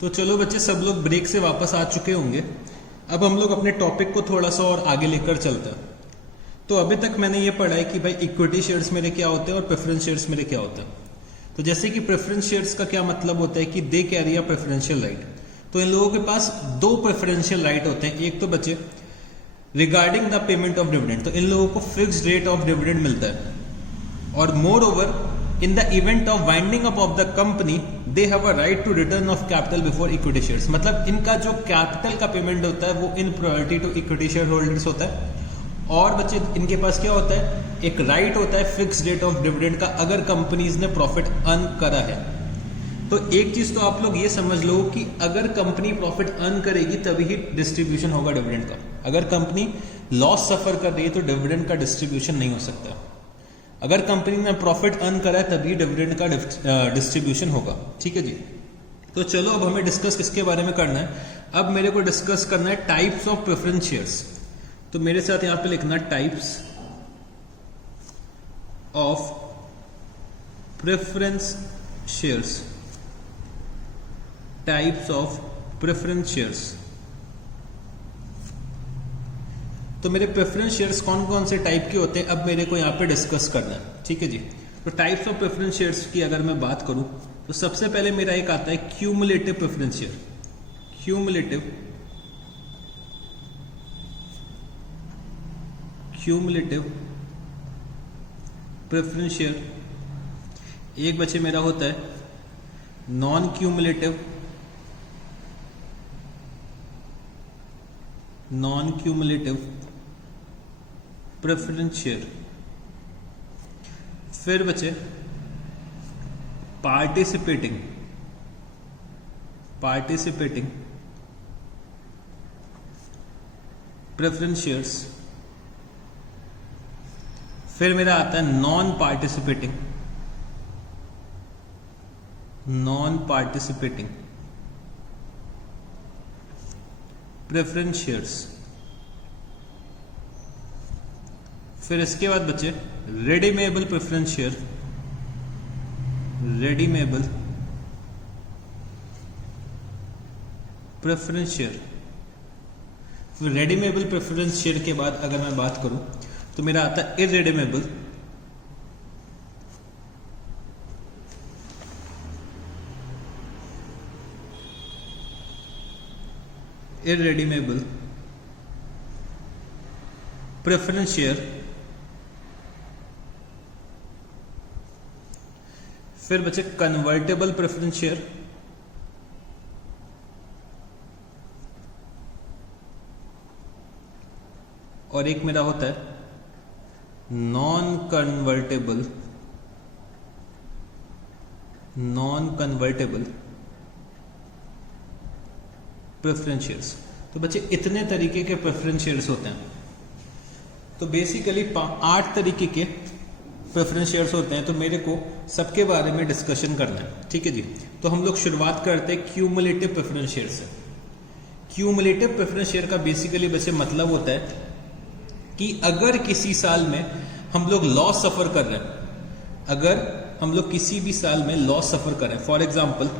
तो चलो बच्चे, सब लोग ब्रेक से वापस आ चुके होंगे। अब हम लोग अपने टॉपिक को थोड़ा सा और आगे लेकर चलते हैं। तो अभी तक मैंने ये पढ़ा है कि भाई इक्विटी शेयर्स मेरे क्या होते हैं और प्रेफरेंस शेयर्स मेरे क्या होते हैं। तो जैसे कि प्रेफरेंस शेयर्स का क्या मतलब होता है कि they carry a preferential right. तो इन लोगों के पास दो प्रेफरेंशियल राइट होते हैं। एक तो बच्चे regarding the payment of dividend, तो इन लोगों को फिक्स्ड रेट ऑफ डिविडेंड मिलता है। और moreover in the event of winding up of the company they have a right to return of capital before equity shares. मतलब इनका जो capital का पेमेंट होता है वो in priority to equity shareholders होता है। और बच्चे इनके पास क्या होता है, एक राइट होता है फिक्स रेट ऑफ डिविडेंड का अगर कंपनीज ने प्रॉफिट अर्न करा है। तो एक चीज तो आप लोग ये समझ लो कि अगर कंपनी प्रॉफिट अर्न करेगी तभी ही डिस्ट्रीब्यूशन होगा डिविडेंड का। अगर कंपनी लॉस सफर कर रही है तो डिविडेंड का डिस्ट्रीब्यूशन नहीं हो सकता। अगर कंपनी ने प्रॉफिट अर्न करा है तभी डिविडेंड का डिस्ट्रीब्यूशन होगा। ठीक है जी। तो चलो अब हमें डिस्कस किसके बारे में करना है। अब मेरे को डिस्कस करना है टाइप्स ऑफ प्रेफरेंस शेयर्स। तो मेरे साथ यहां पे लिखना types of preference shares. Types of preference shares. तो मेरे प्रेफरेंस शेयर्स कौन कौन से टाइप के होते हैं अब मेरे को यहां पे डिस्कस करना है। ठीक है जी। तो टाइप्स ऑफ प्रेफरेंस शेयर्स की अगर मैं बात करूं तो सबसे पहले मेरा एक आता है cumulative preference share. Cumulative preference share. एक बच्चे मेरा होता है नॉन क्यूमुलेटिव प्रेफरेंस शेयर। फिर बचे पार्टिसिपेटिंग प्रेफरेंस शेयर्स। फिर मेरा आता है नॉन पार्टिसिपेटिंग प्रेफरेंस शेयर्स। फिर इसके बाद बचे रेडीमेबल प्रेफरेंस शेयर। फिर रेडीमेबल प्रेफरेंस शेयर के बाद अगर मैं बात करूं तो मेरा आता है इरेडीमेबल प्रेफरेंस शेयर। फिर बचे कन्वर्टेबल प्रेफरेंस शेयर। और एक मेरा होता है नॉन कन्वर्टेबल प्रेफरेंस शेयर्स। तो बच्चे इतने तरीके के प्रेफरेंस शेयर्स होते हैं। तो बेसिकली 8 तरीके के प्रेफरेंस शेयर्स होते हैं। तो मेरे को सबके बारे में डिस्कशन करना है। ठीक है जी। तो हम लोग शुरुआत करते हैं क्यूमुलेटिव प्रेफरेंस शेयर से। क्यूमुलेटिव प्रेफरेंस शेयर का बेसिकली बच्चे मतलब होता है कि अगर किसी साल में हम लोग लॉस सफर कर रहे हैं, अगर हम लोग किसी भी साल में लॉस सफर कर रहे हैं, फॉर एग्जाम्पल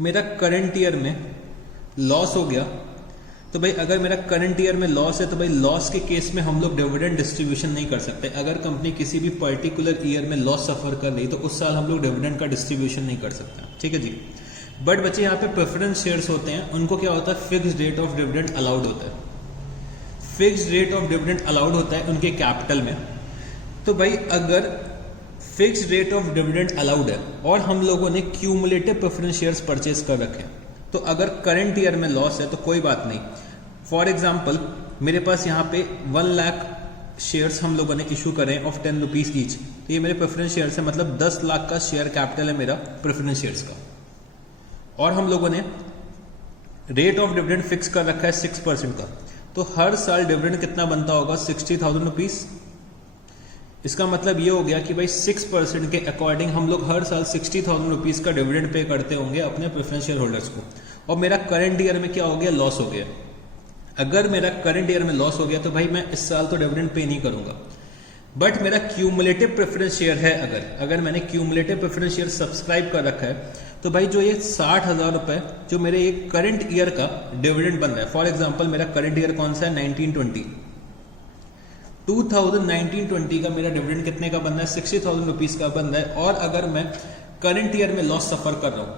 मेरा करंट ईयर में लॉस हो गया, तो भाई अगर मेरा करंट ईयर में लॉस है तो भाई लॉस के केस में हम लोग डिविडेंड डिस्ट्रीब्यूशन नहीं कर सकते। अगर कंपनी किसी भी पर्टिकुलर ईयर में लॉस सफर कर रही तो उस साल हम लोग डिविडेंड का डिस्ट्रीब्यूशन नहीं कर सकते। ठीक है जी। बट बच्चे यहाँ पे प्रेफरेंस शेयर्स होते हैं, उनको क्या होता है, fixed rate of dividend allowed होता है। Fixed rate of dividend allowed होता है उनके कैपिटल में। तो भाई अगर fixed rate of dividend allowed है और हम लोगों ने क्यूमुलेटिव प्रेफरेंस शेयर्स परचेज कर रखे हैं, तो अगर करंट ईयर में लॉस है तो कोई बात नहीं। फॉर एग्जाम्पल मेरे पास यहाँ पे 1 लाख शेयर्स हम लोगों ने इशू करें ऑफ 10 रुपीज ईच। तो ये मेरे प्रेफरेंस शेयर्स है, मतलब 10 लाख का शेयर कैपिटल है मेरा प्रेफरेंस शेयर्स का। और हम लोगों ने रेट ऑफ डिविडेंड फिक्स कर रखा है 6% का। तो हर साल डिविडेंड कितना बनता होगा, 60,000 रुपीज। इसका मतलब ये हो गया कि भाई 6% के अकॉर्डिंग हम लोग हर साल 60,000 रुपीज का डिविडेंड पे करते होंगे अपने प्रेफरेंस शेयर होल्डर्स को। और मेरा करंट ईयर में क्या हो गया, लॉस हो गया। अगर मेरा करंट ईयर में लॉस हो गया तो भाई मैं इस साल तो डिविडेंड पे नहीं करूंगा। बट मेरा क्यूमुलेटिव प्रेफरेंस शेयर है, अगर मैंने क्यूमुलेटिव प्रेफरेंस शेयर सब्सक्राइब कर रखा है, तो भाई जो ये 60,000 रुपए जो मेरे एक करंट ईयर का डिविडेंड बन रहा है, फॉर एग्जांपल मेरा करंट ईयर कौन सा है, 2019-20 का मेरा डिविडेंड कितने का बन रहा है, 60,000 रुपीज का बन रहा है। और अगर मैं करंट ईयर में लॉस सफर कर रहा हूं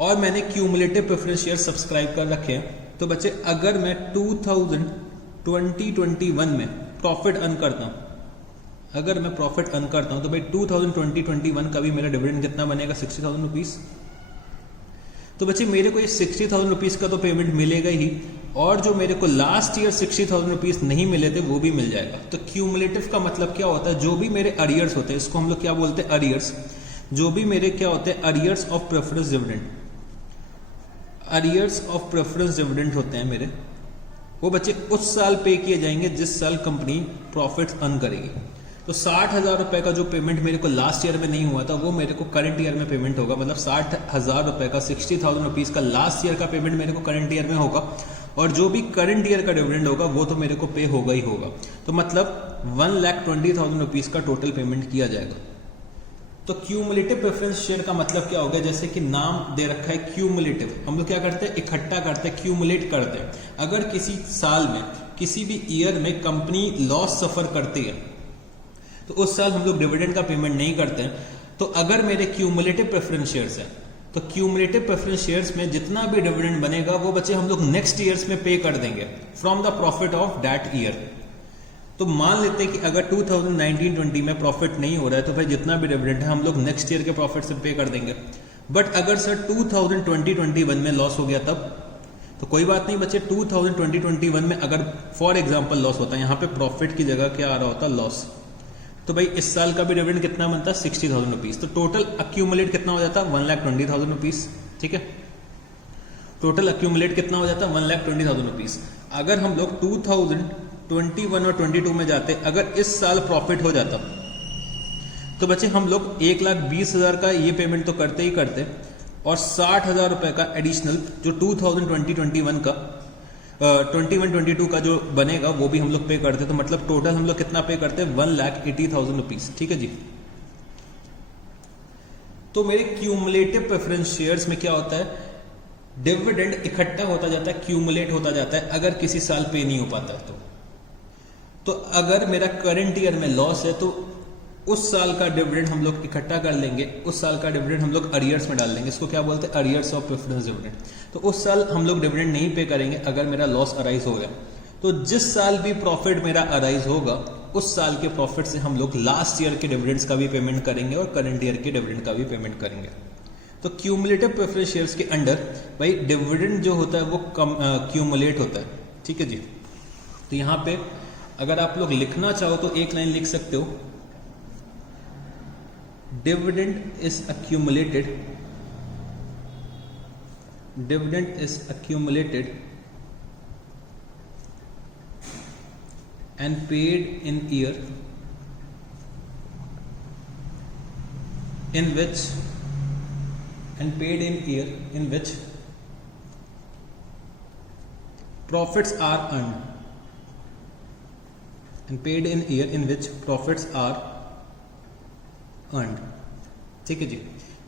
और मैंने क्यूमुलेटिव प्रेफरेंस शेयर सब्सक्राइब कर रखे हैं, तो बच्चे अगर मैं 2021 में प्रॉफिट अर्न करता हूं, अगर मैं प्रॉफिट अर्न करता हूं तो भाई 2021 का भी मेरा डिविडेंड कितना बनेगा, 60,000 रुपीज। तो बच्चे मेरे को ये 60,000 रुपीज का तो पेमेंट मिलेगा ही, और जो मेरे को लास्ट ईयर 60,000 रुपीज नहीं मिले थे वो भी मिल जाएगा। तो क्यूमुलेटिव का मतलब क्या होता है, जो भी मेरे अरियर्स होते हैं, इसको हम लोग क्या बोलते हैं, अरियर्स। जो भी मेरे क्या होते हैं, arrears of preference dividend, arrears of preference dividend होते हैं मेरे, वो बच्चे उस साल पे किए जाएंगे जिस साल कंपनी प्रॉफिट अर्न करेगी। तो 60,000 रुपए का जो पेमेंट मेरे को लास्ट ईयर में नहीं हुआ था, वो मेरे को करंट ईयर में पेमेंट होगा। मतलब 60,000 रुपए का, 60,000 रुपीज का लास्ट ईयर का पेमेंट मेरे को करंट ईयर में होगा, और जो भी करंट ईयर का डिविडेंड होगा वो तो मेरे को पे होगा ही होगा। तो मतलब 1,20,000 रुपीज का टोटल पेमेंट किया जाएगा। तो क्यूमुलेटिव प्रेफरेंस शेयर का मतलब क्या हो गया, जैसे कि नाम दे रखा है क्यूमुलेटिव, हम लोग क्या करते हैं, इकट्ठा करते हैं, क्यूमुलेट करते हैं। अगर किसी साल में, किसी भी ईयर में कंपनी लॉस सफर करती है, तो उस साल हम लोग डिविडेंड का पेमेंट नहीं करते हैं। तो अगर मेरे क्यूमुलेटिव प्रेफरेंस शेयर्स है, तो क्यूमुलेटिव प्रेफरेंस शेयर्स में जितना भी डिविडेंड बनेगा वो बच्चे हम लोग नेक्स्ट ईयर्स में पे कर देंगे from the profit of that year. तो मान लेते हैं कि अगर 2019-20 में प्रॉफिट नहीं हो रहा है, तो भाई जितना भी डिविडेंड है हम लोग नेक्स्ट ईयर के प्रॉफिट से पे कर देंगे। बट अगर सर 2020-21 में लॉस हो गया तब, तो कोई बात नहीं बच्चे, 2020-21 में अगर फॉर एग्जाम्पल लॉस होता है, यहाँ पे प्रॉफिट की जगह क्या आ रहा होता, लॉस, तो भाई इस साल का भी डिविडेंड कितना बनता है, 60,000 रुपीज। तो टोटल अक्यूमुलेट कितना हो जाता है, 1,20,000 रुपीज। ठीक है, टोटल अक्यूमुलेट कितना हो जाता है, 1,20,000 रुपीज। अगर हम लोग 2021 और 22 में जाते, अगर इस साल प्रॉफिट हो जाता, तो बच्चे हम लोग 1,20,000 का ये पेमेंट तो करते ही करते, और 60,000 रुपए का एडिशनल जो 2020-21 का 21-22 का जो बनेगा वो भी हम लोग पे करते। तो मतलब टोटल हम लोग कितना पे करते हैं, 1,80,000 रुपीज। ठीक है जी। तो मेरे क्यूमुलेटिव प्रेफरेंस शेयर्स में क्या होता है, डिविडेंड इकट्ठा होता जाता है, क्यूमुलेट होता जाता है अगर किसी साल पे नहीं हो पाता है तो अगर मेरा करंट ईयर में लॉस है, तो उस साल का डिविडेंड हम लोग इकट्ठा कर लेंगे, उस साल का डिविडेंड हम लोग अरियर्स में डाल देंगे। इसको क्या बोलते हैं, अरियर्स ऑफ प्रेफरेंस डिविडेंड। तो उस साल हम लोग डिविडेंड नहीं पे करेंगे अगर मेरा लॉस अराइज हो गया। तो जिस साल भी प्रॉफिट मेरा अराइज होगा, उस साल के प्रॉफिट से हम लोग लास्ट ईयर के डिविडेंड्स का भी पेमेंट करेंगे और करंट ईयर के डिविडेंड का भी पेमेंट करेंगे। तो क्यूमुलेटिव प्रेफरेंस शेयर्स के अंडर भाई डिविडेंड जो होता है वो क्यूमुलेट होता है। ठीक है जी। तो यहां पे अगर आप लोग लिखना चाहो तो एक लाइन लिख सकते हो, dividend is accumulated and paid in year in which profits are earned, and paid in year in which profits are earned. ठीक है जी।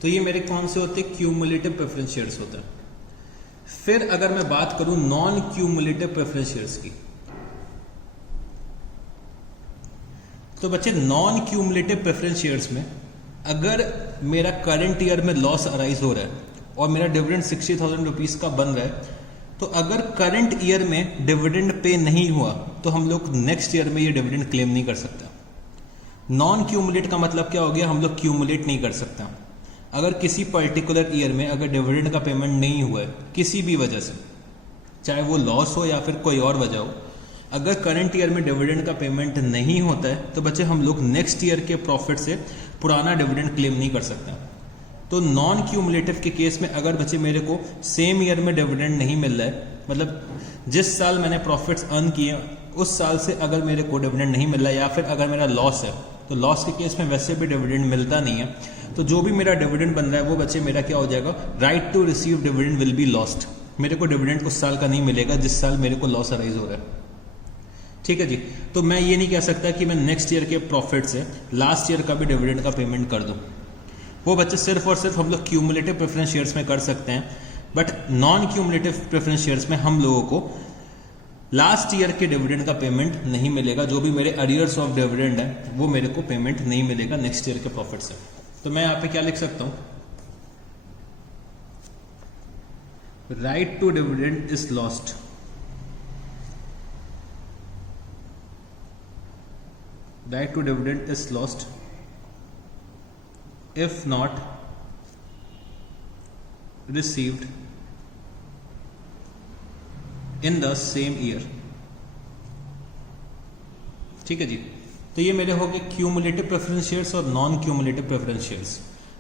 तो ये मेरे कौन से होते हैं, क्यूमुलेटिव प्रेफरेंस शेयर्स होते हैं। फिर अगर मैं बात करूं नॉन क्यूमुलेटिव प्रेफरेंस शेयर्स की, तो बच्चे नॉन क्यूमुलेटिव प्रेफरेंस शेयर्स में अगर मेरा करंट ईयर में लॉस अराइज हो रहा है और मेरा डिविडेंड 60,000 रुपीज का बन रहा है, तो अगर करंट ईयर में डिविडेंड पे नहीं हुआ तो हम लोग नेक्स्ट ईयर में ये डिविडेंड क्लेम नहीं कर सकते। नॉन क्यूमुलेट का मतलब क्या हो गया, हम लोग क्यूमुलेट नहीं कर सकते। अगर किसी पर्टिकुलर ईयर में अगर डिविडेंड का पेमेंट नहीं हुआ है किसी भी वजह से, चाहे वो लॉस हो या फिर कोई और वजह हो, अगर करंट ईयर में डिविडेंड का पेमेंट नहीं होता है तो बच्चे हम लोग नेक्स्ट ईयर के प्रॉफिट से पुराना डिविडेंड क्लेम नहीं कर सकते। तो नॉन क्यूमुलेटिव के केस में अगर बच्चे मेरे को सेम ईयर में डिविडेंड नहीं मिल रहा है, मतलब जिस साल मैंने प्रॉफिट्स अर्न किए उस साल से अगर मेरे को डिविडेंड नहीं मिल रहा है, या फिर अगर मेरा लॉस है, तो लॉस के केस में वैसे भी डिविडेंड मिलता नहीं है, तो जो भी मेरा डिविडेंड बन रहा है वो बच्चे मेरा क्या हो जाएगा, right to receive dividend will be lost. मेरे को डिविडेंड उस साल का नहीं मिलेगा जिस साल मेरे को लॉस अराइज हो रहा है। ठीक है जी। तो मैं ये नहीं कह सकता कि मैं नेक्स्ट ईयर के प्रॉफिट से लास्ट ईयर का भी डिविडेंड का पेमेंट कर दूं। वो बच्चे सिर्फ और सिर्फ हम लोग क्यूमुलेटिव प्रेफरेंस शेयर्स में कर सकते हैं, but non cumulative preference shares में हम लोगों को लास्ट ईयर के डिविडेंड का पेमेंट नहीं मिलेगा। जो भी मेरे अरियर्स ऑफ डिविडेंड है वो मेरे को पेमेंट नहीं मिलेगा नेक्स्ट ईयर के प्रॉफिट से। तो मैं यहाँ पे क्या लिख सकता हूं, right to dividend is lost right to dividend is lost if not received in the same year। ठीक है जी। तो ये मेरे हो गए क्यूमुलेटिव प्रेफरेंस शेयर्स और नॉन क्यूमुलेटिव प्रेफरेंस शेयर्स।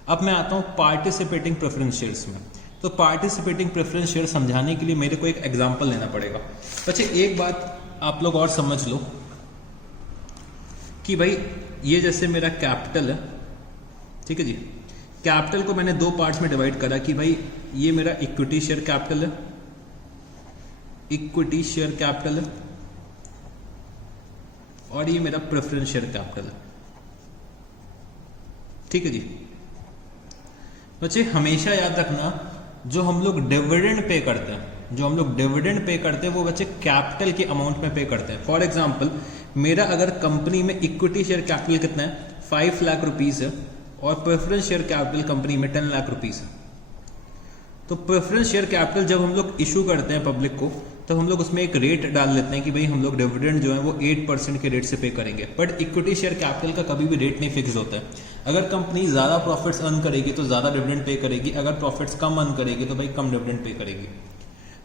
अब मैं आता हूं पार्टिसिपेटिंग प्रेफरेंस शेयर्स में। तो पार्टिसिपेटिंग प्रेफरेंस शेयर समझाने के लिए मेरे को एक एग्जांपल लेना पड़ेगा। बच्चे एक बात आप लोग और समझ लो कि भाई ये जैसे मेरा कैपिटल है, ठीक है जी। कैपिटल को मैंने दो पार्ट्स में डिवाइड करा कि भाई ये मेरा इक्विटी शेयर कैपिटल है, इक्विटी शेयर कैपिटल है, और ये मेरा प्रेफरेंस शेयर कैपिटल है। ठीक है जी। बच्चे हमेशा याद रखना, जो हम लोग डिविडेंड पे करते हैं, जो हम लोग डिविडेंड पे करते हैं वो बच्चे कैपिटल के अमाउंट में पे करते हैं। फॉर एग्जांपल मेरा अगर कंपनी में इक्विटी शेयर कैपिटल कितना है 5 लाख रुपीस है, और प्रेफरेंस शेयर कैपिटल कंपनी में 10 लाख रुपीस है। तो प्रेफरेंस शेयर कैपिटल जब हम लोग इशू करते हैं पब्लिक को, तो हम लोग उसमें एक रेट डाल लेते हैं कि भाई हम लोग डिविडेंड जो है वो 8% के रेट से पे करेंगे। बट इक्विटी शेयर कैपिटल का कभी भी रेट नहीं फिक्स होता है। अगर कंपनी ज्यादा प्रॉफिट्स अर्न करेगी तो ज्यादा डिविडेंड पे करेगी, अगर प्रॉफिट्स कम अर्न करेगी तो भाई कम डिविडेंड पे करेगी।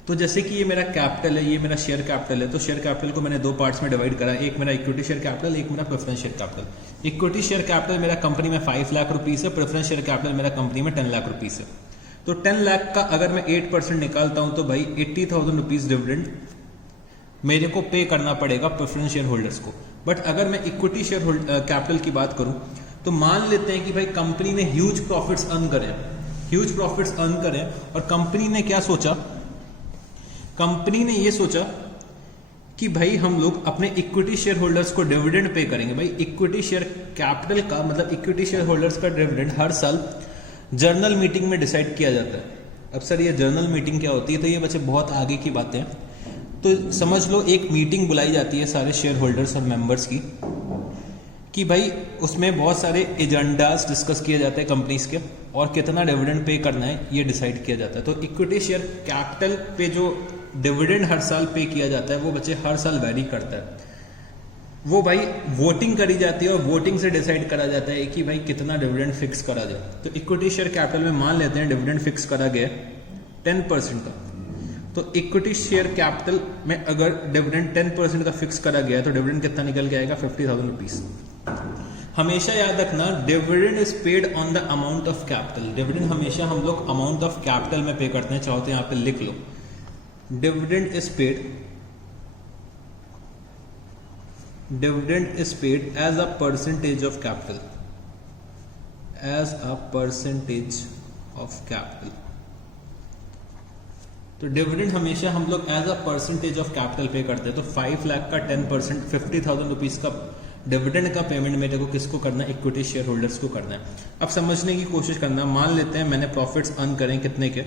तो जैसे कि ये मेरा कैपिटल है, ये मेरा शेयर कैपिटल है, तो शेयर कैपिटल को मैंने दो पार्ट्स में डिवाइड करा, एक मेरा इक्विटी शेयर कैपिटल, एक मेरा preference share capital. Equity share capital मेरा कंपनी में 5 लाख रुपीस है, प्रेफरेंस शेयर कैपिटल मेरा कंपनी में 10 लाख रुपीस है। तो 10 लाख का अगर मैं 8% निकालता हूं तो भाई 80,000 रुपीज डिविडेंड मेरे को पे करना पड़ेगा प्रेफरेंस शेयर होल्डर्स को। बट अगर मैं इक्विटी शेयर कैपिटल की बात करूं तो मान लेते हैं कि भाई कंपनी ने ह्यूज प्रॉफिट्स अर्न करें, ह्यूज प्रॉफिट्स अर्न करें, और कंपनी ने क्या सोचा, कंपनी ने ये सोचा कि भाई हम लोग अपने इक्विटी शेयर होल्डर्स को डिविडेंड पे करेंगे। भाई इक्विटी शेयर कैपिटल का मतलब इक्विटी शेयर होल्डर्स का डिविडेंड हर साल जर्नल मीटिंग में डिसाइड किया जाता है। अब सर ये जर्नल मीटिंग क्या होती है, तो ये बच्चे बहुत आगे की बातें हैं। तो समझ लो एक मीटिंग बुलाई जाती है सारे शेयर होल्डर्स और मेंबर्स की, कि भाई उसमें बहुत सारे एजेंडास डिस्कस किए जाते हैं कंपनीज के, और कितना डिविडेंड पे करना है ये डिसाइड किया जाता है। तो इक्विटी शेयर कैपिटल पे जो डिविडेंड हर साल पे किया जाता है वो बच्चे हर साल वेरी करता है। वो भाई वोटिंग करी जाती है और वोटिंग से डिसाइड करा जाता है कि भाई कितना डिविडेंड फिक्स करा जाए। तो इक्विटी शेयर कैपिटल में मान लेते हैं डिविडेंड फिक्स करा गया 10% का, तो इक्विटी शेयर कैपिटल में अगर डिविडेंड 10% का फिक्स करा गया तो डिविडेंड कितना निकल के आएगा 50,000 रुपीज। हमेशा याद रखना dividend is paid on the amount of capital. Dividend हमेशा हम लोग अमाउंट ऑफ कैपिटल में पे करते हैं, चाहो तो यहाँ पे लिख लो, dividend is paid as a percentage of capital, as a percentage of capital। तो डिविडेंड हमेशा हम लोग as a percentage of capital pay करते हैं। तो 5 लाख का 10% 50,000 रुपीज का डिविडेंड का पेमेंट मेरे को किसको करना है, इक्विटी शेयर होल्डर्स को करना है। अब समझने की कोशिश करना, मान लेते हैं मैंने प्रॉफिट्स अर्न करें कितने के,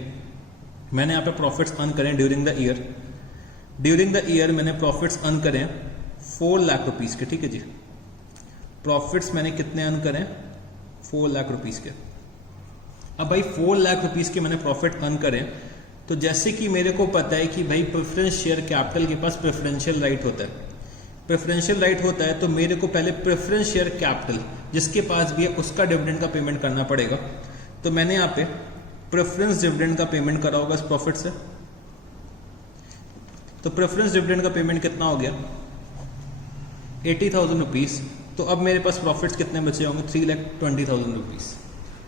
मैंने यहाँ पे प्रॉफिट्स अर्न करें during the year, during the year मैंने प्रॉफिट्स अर्न करें 4 लाख रुपीस के। ठीक है जी, प्रॉफिट्स मैंने कितने अर्न करें 4 लाख रुपीस के। अब भाई 4 लाख रुपीस के मैंने प्रॉफिट अर्न करें, तो जैसे कि मेरे को पता है कि भाई प्रेफरेंस शेयर कैपिटल के पास प्रेफरेंशियल राइट होता है, प्रेफरेंशियल राइट होता है, तो मेरे को पहले प्रेफरेंस शेयर कैपिटल जिसके पास भी है उसका डिविडेंड का पेमेंट करना पड़ेगा। तो मैंने यहाँ पे प्रेफरेंस डिविडेंड का पेमेंट करा होगा इस प्रॉफिट से। तो प्रेफरेंस डिविडेंड का पेमेंट कितना हो गया 80,000 रुपीज। तो अब मेरे पास प्रॉफिट्स कितने बचे होंगे 3,20,000 रुपीज।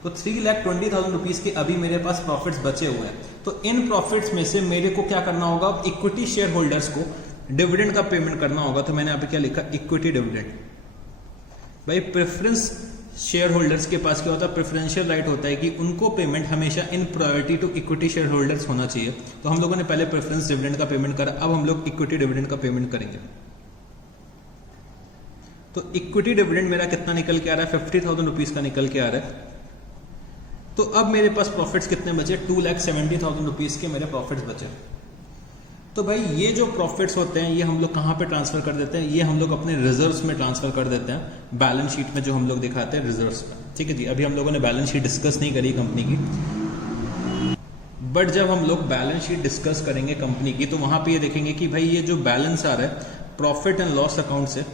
तो 3,20,000 रुपीज के अभी मेरे पास प्रॉफिट्स बचे हुए हैं। तो इन प्रॉफिट्स में से मेरे को क्या करना होगा, अब इक्विटी शेयर होल्डर्स को डिविडेंड का पेमेंट करना होगा। तो मैंने यहाँ पे क्या लिखा, इक्विटी डिविडेंड। भाई प्रेफरेंस शेयर होल्डर्स के पास क्या होता है, प्रेफरेंशियल राइट होता है कि उनको पेमेंट हमेशा in priority to equity shareholders होना चाहिए। तो हम लोगों ने पहले प्रेफरेंस डिविडेंड का पेमेंट करा, अब हम लोग इक्विटी डिविडेंड का पेमेंट करेंगे। तो इक्विटी डिविडेंड मेरा कितना निकल के आ रहा है, 50,000 रुपीज का निकल के आ रहा है। तो अब मेरे पास प्रॉफिट्स कितने बचे, 2,70,000 रुपीज के मेरे प्रॉफिट्स बचे। तो भाई ये जो प्रॉफिट्स होते हैं ये हम लोग कहाँ पे ट्रांसफर कर देते हैं, ये हम लोग अपने रिजर्व्स में ट्रांसफर कर देते हैं, बैलेंस शीट में जो हम लोग दिखाते हैं रिजर्व्स में। ठीक है जी, अभी हम लोगों ने बैलेंस शीट डिस्कस नहीं करी कंपनी की, बट जब हम लोग बैलेंस शीट डिस्कस करेंगे कंपनी की तो वहां पे ये देखेंगे कि भाई ये जो बैलेंस आ रहा है प्रॉफिट एंड लॉस अकाउंट से,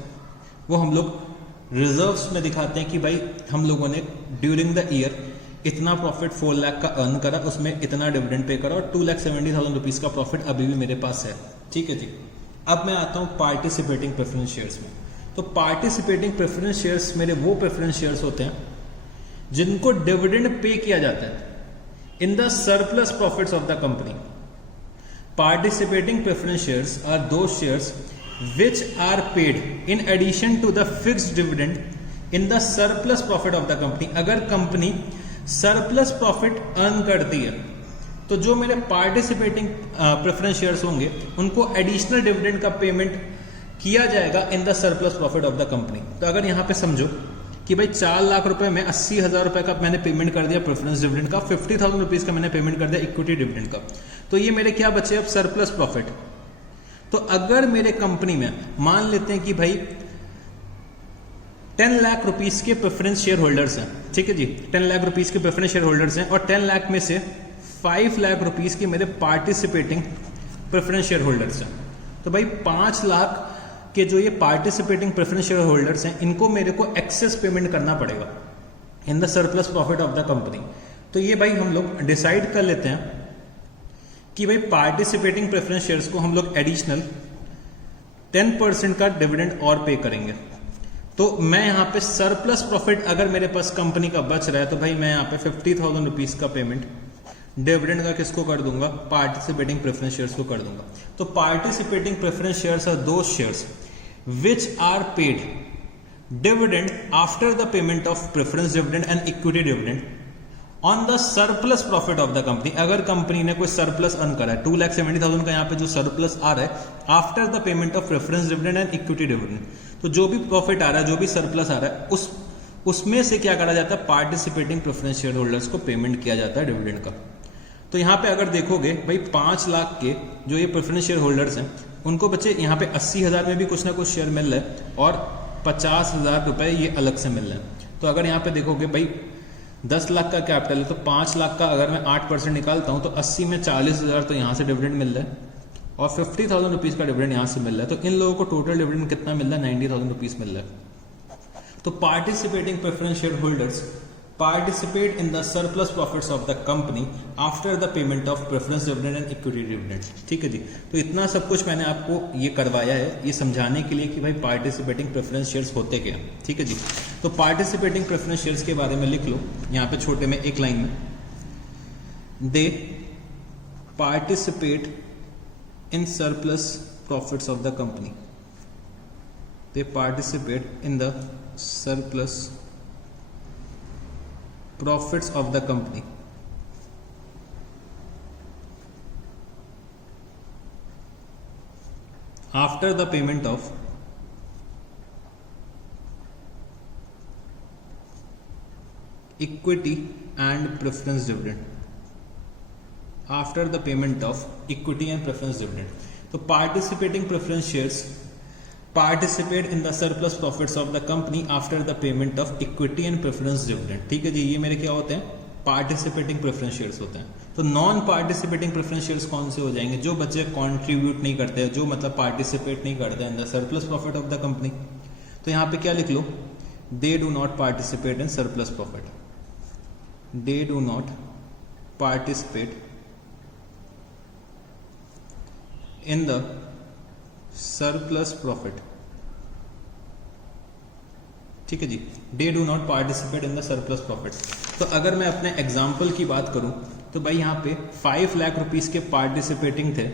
वो हम लोग रिजर्व्स में दिखाते हैं कि भाई हम लोगों ने ड्यूरिंग द ईयर इतना प्रॉफिट 4 लाख का अर्न करा, उसमें इतना डिविडेंड पे करा और 2,70,000 रुपीज का प्रॉफिट अभी भी मेरे पास है। ठीक है जी, अब मैं आता हूं पार्टिसिपेटिंग प्रेफरेंस शेयर्स में। तो पार्टिसिपेटिंग प्रेफरेंस शेयर्स मेरे वो प्रेफरेंस शेयर्स होते हैं जिनको डिविडेंड पे किया जाता है in the surplus profits of the company. Participating preference shares are those shares which are paid in addition to the fixed dividend in the surplus profit of the company. अगर company surplus profit earn करती है तो जो मेरे participating preference shares होंगे उनको additional dividend का payment किया जाएगा इन the surplus profit of the company. तो अगर यहाँ पे समझो कि भाई 4 लाख रुपए में 80,000 रुपए का मैंने पेमेंट कर दिया प्रेफरेंस डिविडेंड का, 50,000 रुपीज का मैंने पेमेंट कर दिया इक्विटी डिविडेंड का, तो ये मेरे क्या बचे अब, सरप्लस प्रॉफिट। तो अगर मेरे कंपनी में मान लेते हैं कि भाई 10 लाख रुपीस के प्रेफरेंस शेयर होल्डर्स हैं, ठीक है जी, 10 लाख रुपीस के प्रेफरेंस शेयर होल्डर्स हैं और 10 लाख में से 5 लाख रुपीस के मेरे पार्टिसिपेटिंग प्रेफरेंस शेयर होल्डर्स हैं। तो भाई 5 लाख के जो ये पार्टिसिपेटिंग प्रेफरेंस शेयर होल्डर्स हैं इनको मेरे को एक्सेस पेमेंट करना पड़ेगा इन the surplus profit of the company. तो ये भाई हम लोग डिसाइड कर लेते हैं कि भाई पार्टिसिपेटिंग प्रेफरेंस शेयर्स को हम लोग एडिशनल 10% का डिविडेंड और पे करेंगे। तो मैं यहाँ पे सरप्लस प्रॉफिट अगर मेरे पास कंपनी का बच रहा है तो भाई मैं यहाँ पे 50,000 रुपीज का पेमेंट डिविडेंड का किसको कर दूंगा, पार्टिसिपेटिंग प्रेफरेंस शेयर्स को कर दूंगा। तो participating preference shares are those shares which are paid dividend after the payment of preference dividend and equity dividend on the surplus profit of the company। अगर company ने कोई सरप्लस अर्न करा है 2,70,000 का यहाँ पे जो सरप्लस आ रहा है after the payment of preference dividend and equity dividend, तो जो भी प्रॉफिट आ रहा है, जो भी सरप्लस आ रहा है उसमें से क्या करा जाता है, पार्टिसिपेटिंग प्रेफरेंस शेयर होल्डर्स को पेमेंट किया जाता है डिविडेंड का। तो यहाँ पे अगर देखोगे भाई 5 लाख के जो ये प्रेफरेंस शेयर होल्डर्स हैं उनको बच्चे यहाँ पे 80,000 में भी कुछ ना कुछ शेयर मिल रहा है और 50,000 रुपए ये अलग से मिल रहे हैं। तो अगर यहाँ पे देखोगे भाई 10 लाख का कैपिटल है तो 5 लाख का अगर मैं 8% निकालता हूँ तो 80 में 40,000 तो यहाँ से डिविडेंड मिल रहा है और 50,000 रुपीज का डिविडेंड यहाँ से मिल रहा है। तो इन लोगों को टोटल डिविडेंड कितना मिल रहा है, 90,000 रुपीज मिल रहा है। तो participating preference share holders participate in the surplus profits of the company after the payment of preference dividend and equity dividend। ठीक है जी, तो इतना सब कुछ मैंने आपको ये करवाया है ये समझाने के लिए कि भाई पार्टिसिपेटिंग प्रेफरेंस शेयर्स होते क्या। ठीक है जी, तो पार्टिसिपेटिंग प्रेफरेंस शेयर्स के बारे में लिख लो यहाँ पे छोटे में एक लाइन में, दे participate in surplus profits of the company, they participate in the surplus profits of the company after the payment of equity and preference dividend, after the payment of equity and preference dividend। तो participating preference shares participate in the surplus profits of the company after the payment of equity and preference dividend। ठीक है जी, ये मेरे क्या होते हैं, participating preference shares होते हैं। तो नॉन पार्टिसिपेटिंग प्रेफरेंस शेयर्स कौन से हो जाएंगे, जो बच्चे कंट्रीब्यूट नहीं करते हैं, जो मतलब पार्टिसिपेट नहीं करते हैं in the surplus profit of the company. तो यहाँ पे क्या लिख लो, they do not participate in surplus profit, they do not participate in the surplus profit. ठीक है जी, they do not participate in the surplus profit. तो अगर मैं अपने एग्जाम्पल की बात करूं तो भाई यहाँ पे 5 लाख रुपीस के पार्टिसिपेटिंग थे,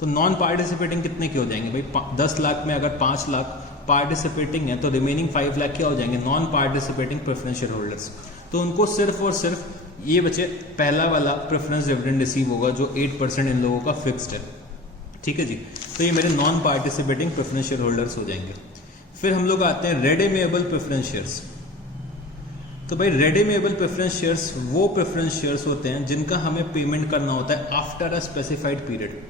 तो नॉन पार्टिसिपेटिंग कितने के हो जाएंगे भाई, 10 लाख में अगर 5 लाख पार्टिसिपेटिंग है तो रिमेनिंग 5 लाख क्या हो जाएंगे, non participating preference share holders. तो उनको सिर्फ और सिर्फ ये बचे पहला वाला प्रेफरेंस डिविडेंड रिसीव होगा जो 8% इन लोगों का फिक्स्ड है। ठीक है जी, तो ये मेरे non participating preference share holders हो जाएंगे। फिर हम लोग आते हैं रेडीमेबल प्रेफरेंस शेयर्स। तो भाई रेडीमेबल प्रेफरेंस शेयर्स वो प्रेफरेंस शेयर्स होते हैं जिनका हमें पेमेंट करना होता है आफ्टर अ स्पेसिफाइड पीरियड।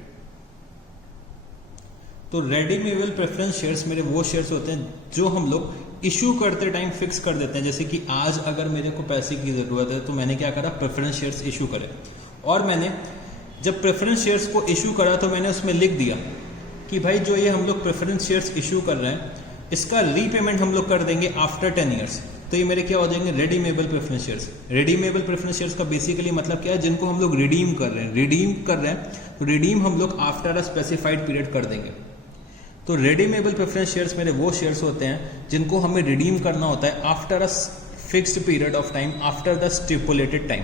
तो रेडीमेबल प्रेफरेंस शेयर्स मेरे वो शेयर्स होते हैं जो हम लोग इशू करते टाइम फिक्स कर देते हैं। जैसे कि आज अगर मेरे को पैसे की जरूरत है तो मैंने क्या करा, प्रेफरेंस शेयर्स इशू करे, और मैंने जब प्रेफरेंस शेयर्स को इशू करा तो मैंने उसमें लिख दिया कि भाई जो ये हम लोग प्रेफरेंस शेयर्स इशू कर रहे हैं इसका रीपेमेंट हम लोग कर देंगे आफ्टर 10 ईयर्स। तो ये मेरे क्या हो जाएंगे, redeemable preference shares. Redeemable preference shares का बेसिकली मतलब क्या है, जिनको हम लोग रिडीम कर रहे हैं, तो रिडीम हम लोग आफ्टर अ स्पेसिफाइड पीरियड कर देंगे। तो रेडीमेबल प्रेफरेंस शेयर्स मेरे वो शेयर्स होते हैं जिनको हमें रिडीम करना होता है after a fixed period of time, after the stipulated time.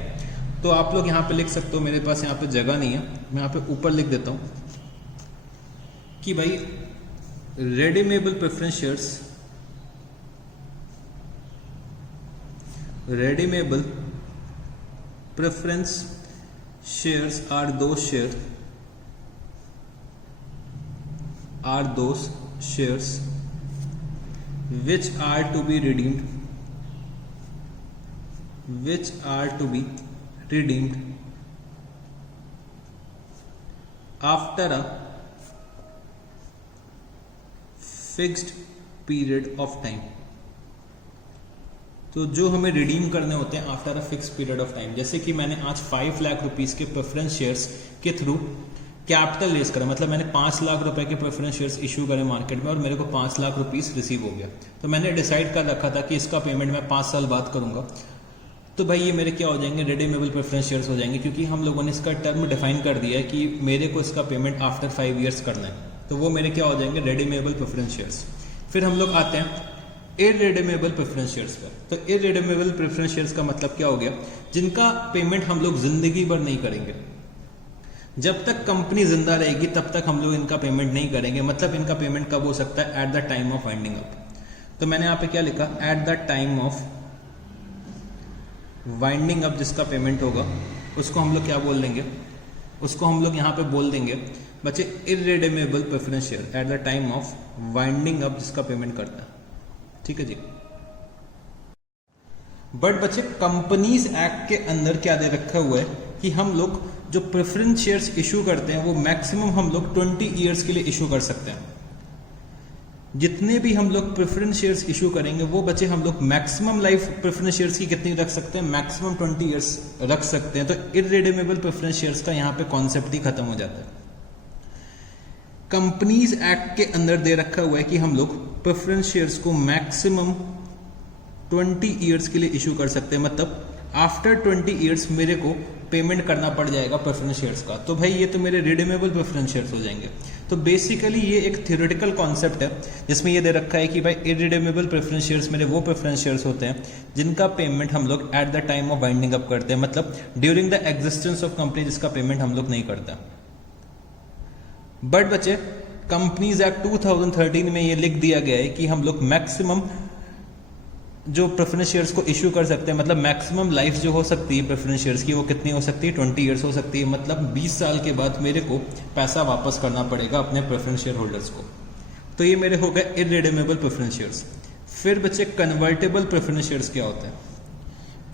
तो आप लोग यहाँ पे लिख सकते हो, मेरे पास यहाँ पे जगह नहीं है, मैं यहाँ पे ऊपर लिख देता हूँ कि भाई redeemable preference shares, redeemable preference shares are those shares which are to be redeemed after a fixed period of time। तो जो हमें रिडीम करने होते हैं after a fix period of time, जैसे कि मैंने आज 5 लाख रुपीस के प्रेफरेंस शेयर्स के थ्रू कैपिटल रेज करा, मतलब मैंने 5 लाख रुपए के प्रेफरेंस शेयर्स इशू करे मार्केट में और मेरे को 5 लाख रुपीस रिसीव हो गया। तो मैंने डिसाइड कर रखा था कि इसका पेमेंट मैं 5 साल बाद करूंगा। तो भाई ये मेरे क्या हो जाएंगे, रेडीमेबल प्रेफरेंस शेयर्स हो जाएंगे, क्योंकि हम लोगों ने इसका टर्म डिफाइन कर दिया है कि मेरे को इसका पेमेंट आफ्टर 5 ईयर्स करना है। तो वो मेरे क्या हो जाएंगे, रेडीमेबल प्रेफरेंस शेयर्स। फिर हम लोग आते हैं इररिडीमेबल प्रेफरेंस शेयर्स पर। तो इररिडीमेबल प्रेफरेंस शेयर्स का मतलब क्या हो गया, जिनका पेमेंट हम लोग जिंदगी भर नहीं करेंगे। जब तक कंपनी जिंदा रहेगी तब तक हम लोग इनका पेमेंट नहीं करेंगे। मतलब इनका पेमेंट कब हो सकता है, at the time of winding up. तो मैंने यहाँ पे क्या लिखा, at the time of winding up जिसका पेमेंट होगा उसको हम लोग क्या बोल देंगे, उसको हम लोग यहाँ पे बोल देंगे बच्चे irredeemable preference share, at the time of winding up जिसका पेमेंट करता है। ठीक है जी। बट बच्चे कंपनीज एक्ट के अंदर क्या दे रखा हुआ है कि हम लोग जो प्रेफरेंस शेयर्स इशू करते हैं वो मैक्सिमम हम लोग 20 ईयर्स के लिए इशू कर सकते हैं। जितने भी हम लोग प्रेफरेंस शेयर्स इशू करेंगे वो बच्चे हम लोग मैक्सिमम लाइफ प्रेफरेंस शेयर्स की कितनी रख सकते हैं, मैक्सिमम 20 ईयर्स रख सकते हैं। तो इररिडीमेबल प्रेफरेंस शेयर्स का यहाँ पे कॉन्सेप्ट ही खत्म हो जाता है। कंपनीज एक्ट के अंदर दे रखा हुआ है कि हम लोग प्रेफरेंस शेयर्स को मैक्सिमम 20 ईयर्स के लिए इशू कर सकते हैं। मतलब आफ्टर 20 ईयर्स मेरे को पेमेंट करना पड़ जाएगा प्रेफरेंस शेयर्स का। तो भाई ये तो मेरे रिडीमेबल प्रेफरेंस शेयर्स हो जाएंगे। तो बेसिकली ये एक थ्योरेटिकल कॉन्सेप्ट है जिसमें ये दे रखा है कि भाई इररिडीमेबल प्रेफरेंस शेयर्स मेरे वो प्रेफरेंस शेयर्स होते हैं जिनका पेमेंट हम लोग at the time of winding up करते हैं, मतलब during the existence of company जिसका पेमेंट हम लोग नहीं करता। बट बच्चे कंपनीज एक्ट 2013 में ये लिख दिया गया है कि हम लोग मैक्सिमम जो प्रेफरेंस शेयर्स को इशू कर सकते हैं, मतलब मैक्सिमम लाइफ जो हो सकती है प्रेफरेंस शेयर्स की वो कितनी हो सकती है, 20 ईयर्स हो सकती है। मतलब 20 साल के बाद मेरे को पैसा वापस करना पड़ेगा अपने प्रेफरेंस शेयर होल्डर्स को। तो ये मेरे हो गए इररिडीमेबल प्रेफरेंस शेयर्स। फिर बच्चे कन्वर्टेबल प्रेफरेंस शेयर्स क्या होते हैं।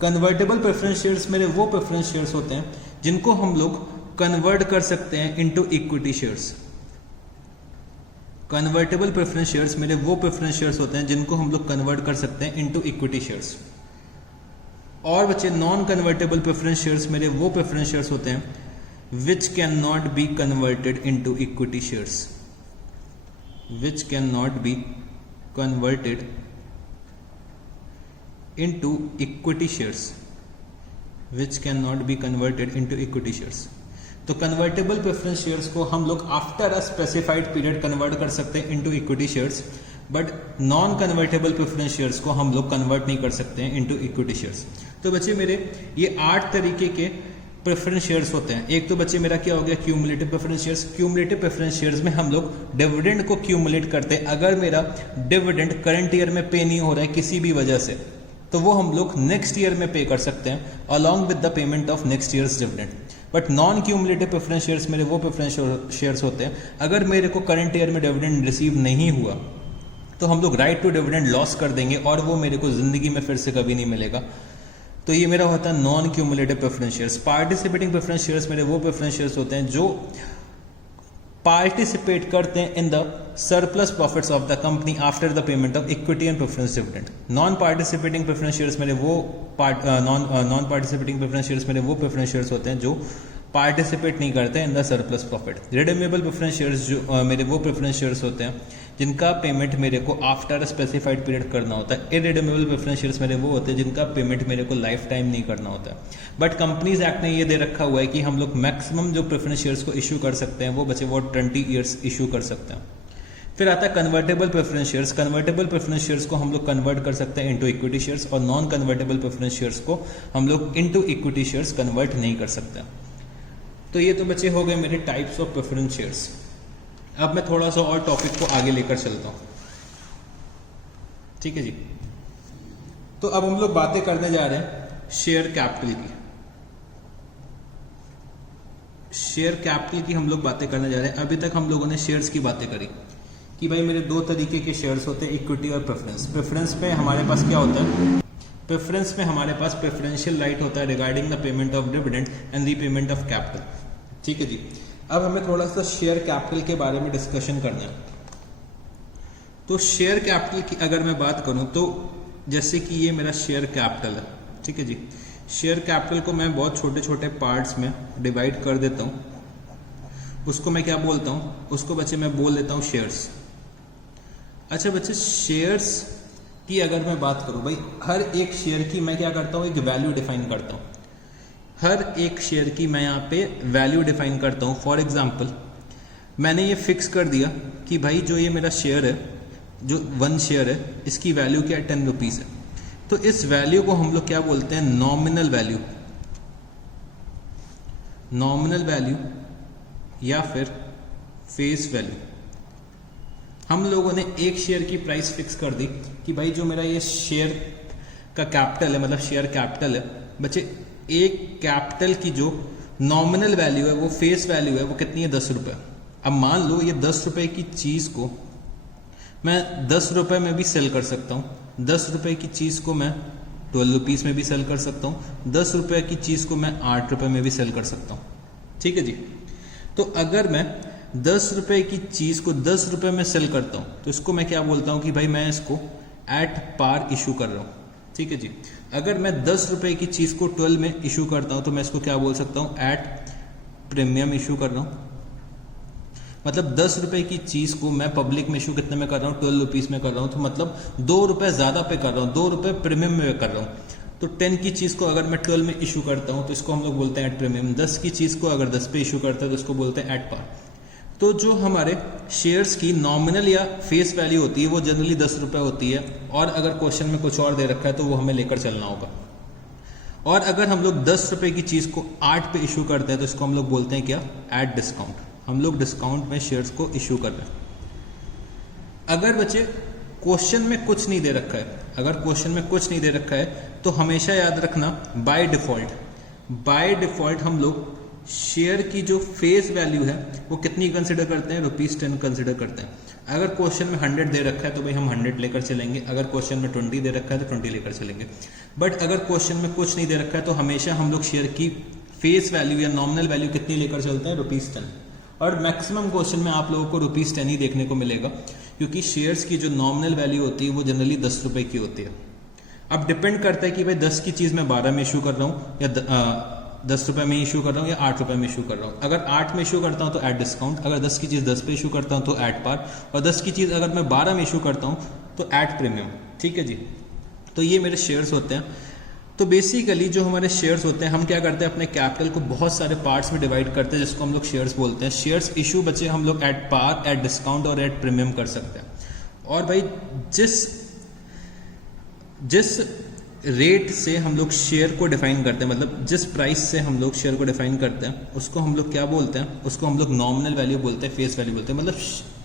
कन्वर्टेबल प्रेफरेंस शेयर्स मेरे वो प्रेफरेंस शेयर्स होते हैं जिनको हम लोग कन्वर्ट कर सकते हैं into equity shares. Convertible preference shares मेरे वो प्रेफरेंस शेयर्स होते हैं जिनको हम लोग कन्वर्ट कर सकते हैं इनटू इक्विटी शेयर्स। और बच्चे नॉन कन्वर्टेबल प्रेफरेंस शेयर्स मेरे वो प्रेफरेंस शेयर्स होते हैं which can not be converted into equity shares, which can not be converted into equity shares, which can not be converted into equity shares. तो convertible preference shares को हम लोग after a specified period convert कर सकते हैं into equity shares, but non convertible preference shares को हम लोग कन्वर्ट नहीं कर सकते हैं इनटू इक्विटी शेयर्स। तो बच्चे मेरे ये 8 तरीके के प्रेफरेंस शेयर्स होते हैं। एक तो बच्चे मेरा क्या हो गया, cumulative preference shares. Cumulative preference shares में हम लोग डिविडेंड को क्यूमुलेट करते हैं। अगर मेरा डिविडेंड करंट ईयर में पे नहीं हो रहा है किसी भी वजह से, तो वो हम लोग नेक्स्ट ईयर में पे कर सकते हैं along with the payment of next years dividend. But non cumulative preference shares मेरे वो प्रेफरेंस शेयर्स होते हैं अगर मेरे को करंट ईयर में डिविडेंड रिसीव नहीं हुआ तो हम लोग राइट टू डिविडेंड लॉस कर देंगे और वो मेरे को जिंदगी में फिर से कभी नहीं मिलेगा। तो ये मेरा होता है non cumulative preference shares. Participating preference shares मेरे वो प्रेफरेंस शेयर्स होते हैं जो पार्टिसिपेट करते हैं in the surplus profits of the company after the payment of equity and preference dividend. Non participating preference shares मेरे वो नॉन पार्टिसिपेटिंग प्रेफरेंस शेयर्स मेरे वो प्रेफरेंस शेयर्स होते हैं जो पार्टिसिपेट नहीं करते इन the surplus profit. Redeemable preference shares जो मेरे वो प्रेफरेंस शेयर्स होते हैं जिनका पेमेंट मेरे को आफ्टर स्पेसिफाइड पीरियड करना होता है। इरिडीमेबल प्रेफरेंस शेयर्स मेरे वो होते हैं जिनका पेमेंट मेरे को लाइफ टाइम नहीं करना होता है। बट कंपनीज एक्ट ने ये दे रखा हुआ है कि हम लोग मैक्सिमम जो प्रेफरेंस शेयर्स को इशू कर सकते हैं वो बचे वो 20 ईयर्स इशू कर सकते हैं। फिर आता है convertible preference shares. Convertible preference shares को हम लोग कन्वर्ट कर सकते हैं इनटू इक्विटी शेयर्स और नॉन कन्वर्टेबल प्रेफरेंस शेयर्स को हम लोग इनटू इक्विटी शेयर्स कन्वर्ट नहीं कर सकते। तो ये तो बच्चे हो गए मेरे टाइप्स ऑफ प्रेफरेंस शेयर्स। अब मैं थोड़ा सा और टॉपिक को आगे लेकर चलता हूं, ठीक है जी। तो अब हम लोग बातें करने जा रहे हैं शेयर कैपिटल की। शेयर कैपिटल की हम लोग बातें करने जा रहे हैं। अभी तक हम लोगों ने शेयर्स की बातें करी कि भाई मेरे दो तरीके के शेयर्स होते हैं, इक्विटी और प्रेफरेंस। प्रेफरेंस पे हमारे पास क्या होता है? प्रेफरेंस में हमारे पास प्रेफरेंशियल राइट होता है regarding the payment of dividend and repayment of capital, ठीक है जी। अब हमें थोड़ा सा शेयर कैपिटल के बारे में डिस्कशन करना है। तो शेयर कैपिटल की अगर मैं बात करूं तो जैसे कि ये मेरा शेयर कैपिटल है, ठीक है जी। शेयर कैपिटल को मैं बहुत छोटे छोटे पार्ट्स में डिवाइड कर देता हूं। उसको मैं क्या बोलता हूं? उसको बच्चे मैं बोल देता हूं शेयर्स। अच्छा बच्चे, शेयर्स की अगर मैं बात करूं, भाई हर एक शेयर की मैं क्या करता हूं? एक वैल्यू डिफाइन करता हूं। हर एक शेयर की मैं यहाँ पे वैल्यू डिफाइन करता हूं। फॉर एग्जाम्पल मैंने ये फिक्स कर दिया कि भाई जो ये मेरा शेयर है, जो 1 शेयर है, इसकी वैल्यू क्या है? 10 रुपीज है। तो इस वैल्यू को हम लोग क्या बोलते हैं? Nominal value. नॉमिनल वैल्यू या फिर फेस वैल्यू। हम लोगों ने एक शेयर की प्राइस फिक्स कर दी कि भाई जो मेरा ये शेयर का कैपिटल है, मतलब शेयर कैपिटल है बच्चे, एक कैपिटल की जो नॉमिनल वैल्यू है, वो फेस वैल्यू है, वो कितनी है? 10 रुपए। अब मान लो ये 10 रुपए की चीज को मैं 10 रुपए में भी सेल कर सकता हूं। 10 रुपए की चीज को मैं 12 रुपीज में भी सेल कर सकता हूं। 10 रुपए की चीज को मैं 8 रुपए में भी सेल कर सकता हूं, ठीक है जी। तो अगर मैं 10 रुपए की चीज को 10 रुपए में सेल करता हूं तो इसको मैं क्या बोलता हूं कि भाई मैं इसको एट पार इशू कर रहा हूं, ठीक है जी। अगर मैं 10 रुपए की चीज को 12 में इशू करता हूं तो मैं इसको क्या बोल सकता हूं? एट प्रीमियम इशू कर रहा हूं। मतलब 10 रुपए की चीज को मैं पब्लिक में इशू कितने में कर रहा हूं? 12 रुपीज में कर रहा हूं। तो मतलब 2 रुपए ज्यादा पे कर रहा हूं, 2 रुपए प्रीमियम में कर रहा हूं। तो 10 की चीज को अगर मैं 12 में इशू करता हूं तो इसको हम लोग बोलते हैं एट प्रीमियम। 10 की चीज को अगर 10 पे इशू करता है तो इसको बोलते हैं एट पार। तो जो हमारे शेयर्स की नॉमिनल या फेस वैल्यू होती है वो जनरली 10 रुपए होती है, और अगर क्वेश्चन में कुछ और दे रखा है तो वो हमें लेकर चलना होगा। और अगर हम लोग 10 रुपए की चीज को 8 पे इशू करते हैं तो इसको हम लोग बोलते हैं क्या? At discount. हम लोग डिस्काउंट में शेयर्स को इशू कर रहे हैं। अगर बच्चे क्वेश्चन में कुछ नहीं दे रखा है, अगर क्वेश्चन में कुछ नहीं दे रखा है तो हमेशा याद रखना बाय डिफॉल्ट हम लोग शेयर की जो फेस वैल्यू है वो कितनी कंसिडर करते हैं? ₹10 कंसिडर करते हैं। अगर क्वेश्चन में 100 दे रखा है तो भाई हम 100 लेकर चलेंगे। अगर क्वेश्चन में 20 दे रखा है तो 20 लेकर चलेंगे। बट अगर क्वेश्चन में कुछ नहीं दे रखा है तो हमेशा हम लोग शेयर की फेस वैल्यू या नॉमिनल वैल्यू कितनी लेकर चलते हैं? ₹10। और मैक्सिमम क्वेश्चन में आप लोगों को ₹10 ही देखने को मिलेगा, क्योंकि शेयर्स की जो नॉमिनल वैल्यू होती है वो जनरली 10 रुपए की होती है। अब डिपेंड करता है कि भाई 10 की चीज मैं 12 में इशू कर रहा हूँ या 10 रुपए में इशू कर रहा हूँ या 8 रुपए में इशू कर रहा हूँ। अगर 8 में इशू करता हूँ तो एट डिस्काउंट, अगर 10 की चीज 10 पे इशू करता हूँ तो एट पार, और 10 की चीज अगर मैं 12 में इशू करता हूँ तो एट प्रीमियम, ठीक है जी। तो ये मेरे शेयर्स होते हैं। तो बेसिकली जो हमारे शेयर्स होते हैं, हम क्या करते हैं? अपने कैपिटल को बहुत सारे पार्ट्स में डिवाइड करते हैं जिसको हम लोग शेयर्स बोलते हैं। शेयर्स इशू बच्चे हम लोग एट पार, एट डिस्काउंट और एट प्रीमियम कर सकते हैं। और भाई जिस रेट से हम लोग शेयर को डिफाइन करते हैं, मतलब जिस प्राइस से हम लोग शेयर को डिफाइन करते हैं, उसको हम लोग क्या बोलते हैं? उसको हम लोग नॉमिनल वैल्यू बोलते हैं, फेस वैल्यू बोलते हैं। मतलब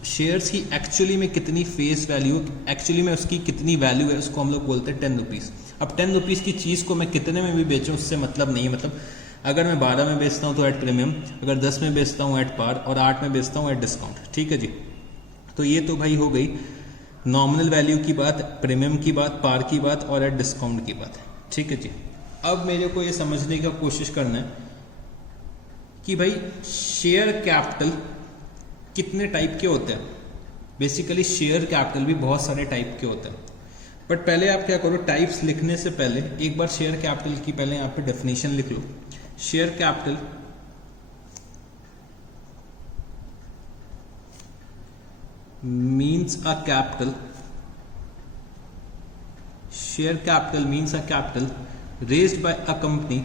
शेयर्स की एक्चुअली में कितनी फेस वैल्यू, एक्चुअली में उसकी कितनी वैल्यू है, उसको हम लोग बोलते हैं 10 रुपीज। अब 10 रुपीज की चीज को मैं कितने में भी बेचूं उससे मतलब नहीं है। मतलब अगर मैं 12 में बेचता हूं तो एट प्रीमियम, अगर 10 में बेचता हूं एट पार, और 8 में बेचता हूं एट डिस्काउंट, ठीक है जी। तो ये तो भाई हो गई नॉमिनल वैल्यू की बात, प्रीमियम की बात, पार की बात और एट डिस्काउंट की बात। ठीक है जी। अब मेरे को ये समझने का कोशिश करना है कि भाई शेयर कैपिटल कितने टाइप के होते हैं। बेसिकली शेयर कैपिटल भी बहुत सारे टाइप के होते हैं, बट पहले आप क्या करो, टाइप्स लिखने से पहले एक बार शेयर कैपिटल की पहले यहाँ पे डेफिनेशन लिख लो। Share capital means a capital, share capital means a capital raised by a company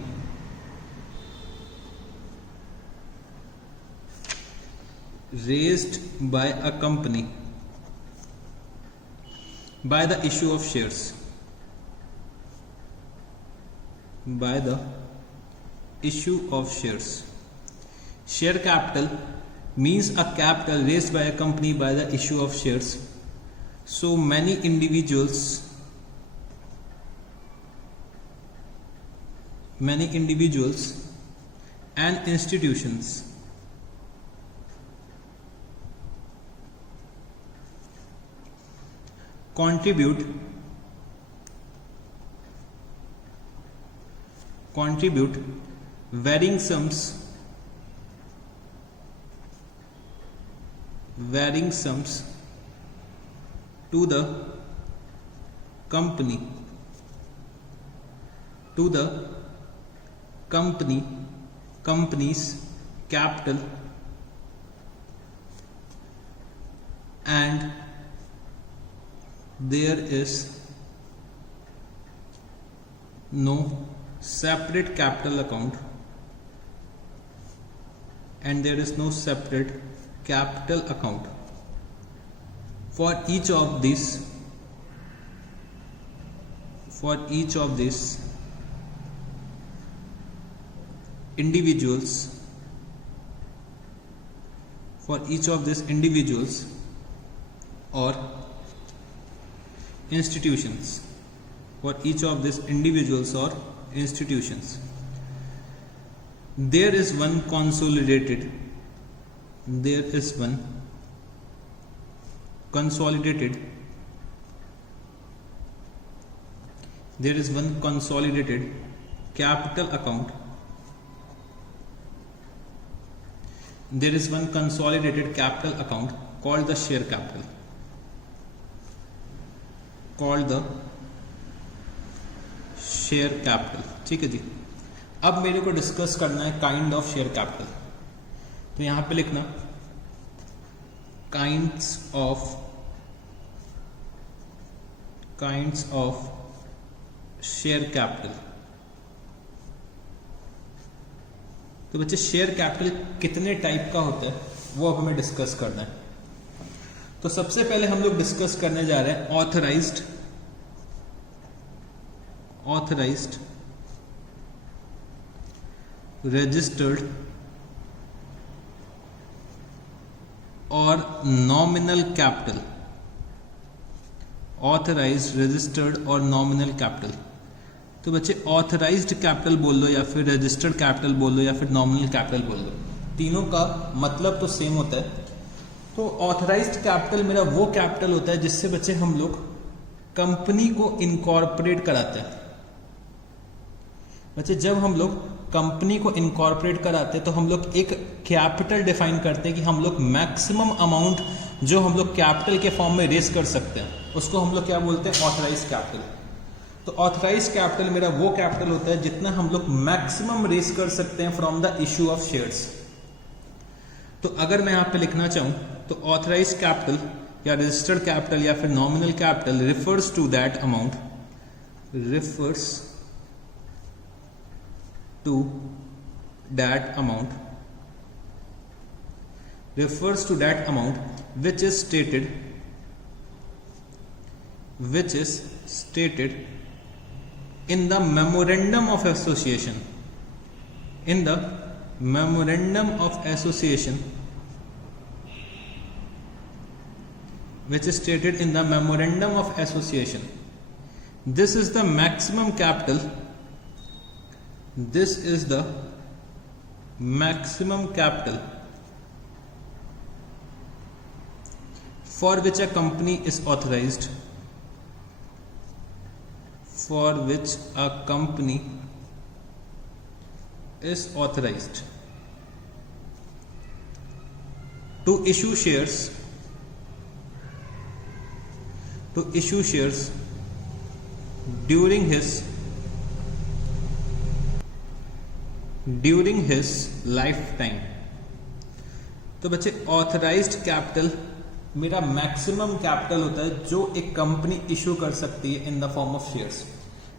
by the issue of shares, by the issue of shares. Share capital means a capital raised by a company by the issue of shares. So many individuals and institutions contribute varying sums to the company's capital, and there is no separate capital account, for each of these individuals or institutions. There is one consolidated capital account. Called the share capital. ठीक है जी। अब मेरे को discuss करना है kind of share capital. तो यहां पे लिखना काइंड्स ऑफ शेयर कैपिटल। तो बच्चे शेयर कैपिटल कितने टाइप का होता है वो अब हमें डिस्कस करना है। तो सबसे पहले हम लोग डिस्कस करने जा रहे हैं ऑथराइज्ड, रजिस्टर्ड और नॉमिनल कैपिटल। तो बच्चे ऑथराइज्ड कैपिटल बोल लो या फिर रजिस्टर्ड कैपिटल बोल लो या फिर नॉमिनल कैपिटल बोल लो, तीनों का मतलब तो सेम होता है। तो ऑथराइज्ड कैपिटल मेरा वो कैपिटल होता है जिससे बच्चे हम लोग कंपनी को इनकॉर्पोरेट कराते हैं। बच्चे जब हम लोग कंपनी को इनकॉर्पोरेट कराते हैं तो हम लोग एक कैपिटल डिफाइन करते हैं कि हम लोग मैक्सिमम अमाउंट जो हम लोग कैपिटल के फॉर्म में रेस कर सकते हैं उसको हम लोग क्या बोलते हैं, ऑथराइज्ड कैपिटल। तो ऑथराइज्ड कैपिटल मेरा वो कैपिटल होता है जितना हम लोग मैक्सिमम रेस कर सकते हैं from the issue of shares. तो अगर मैं यहां पे लिखना चाहूं तो ऑथराइज्ड कैपिटल या रजिस्टर्ड कैपिटल या फिर nominal capital refers to that amount which is stated in the memorandum of association, which is stated in the memorandum of association. This is the maximum capital. This is the maximum capital for which a company is authorised, for which a company is authorized to issue shares during his lifetime। तो बच्चे authorised capital मेरा maximum capital होता है जो एक company issue कर सकती है in the form of shares.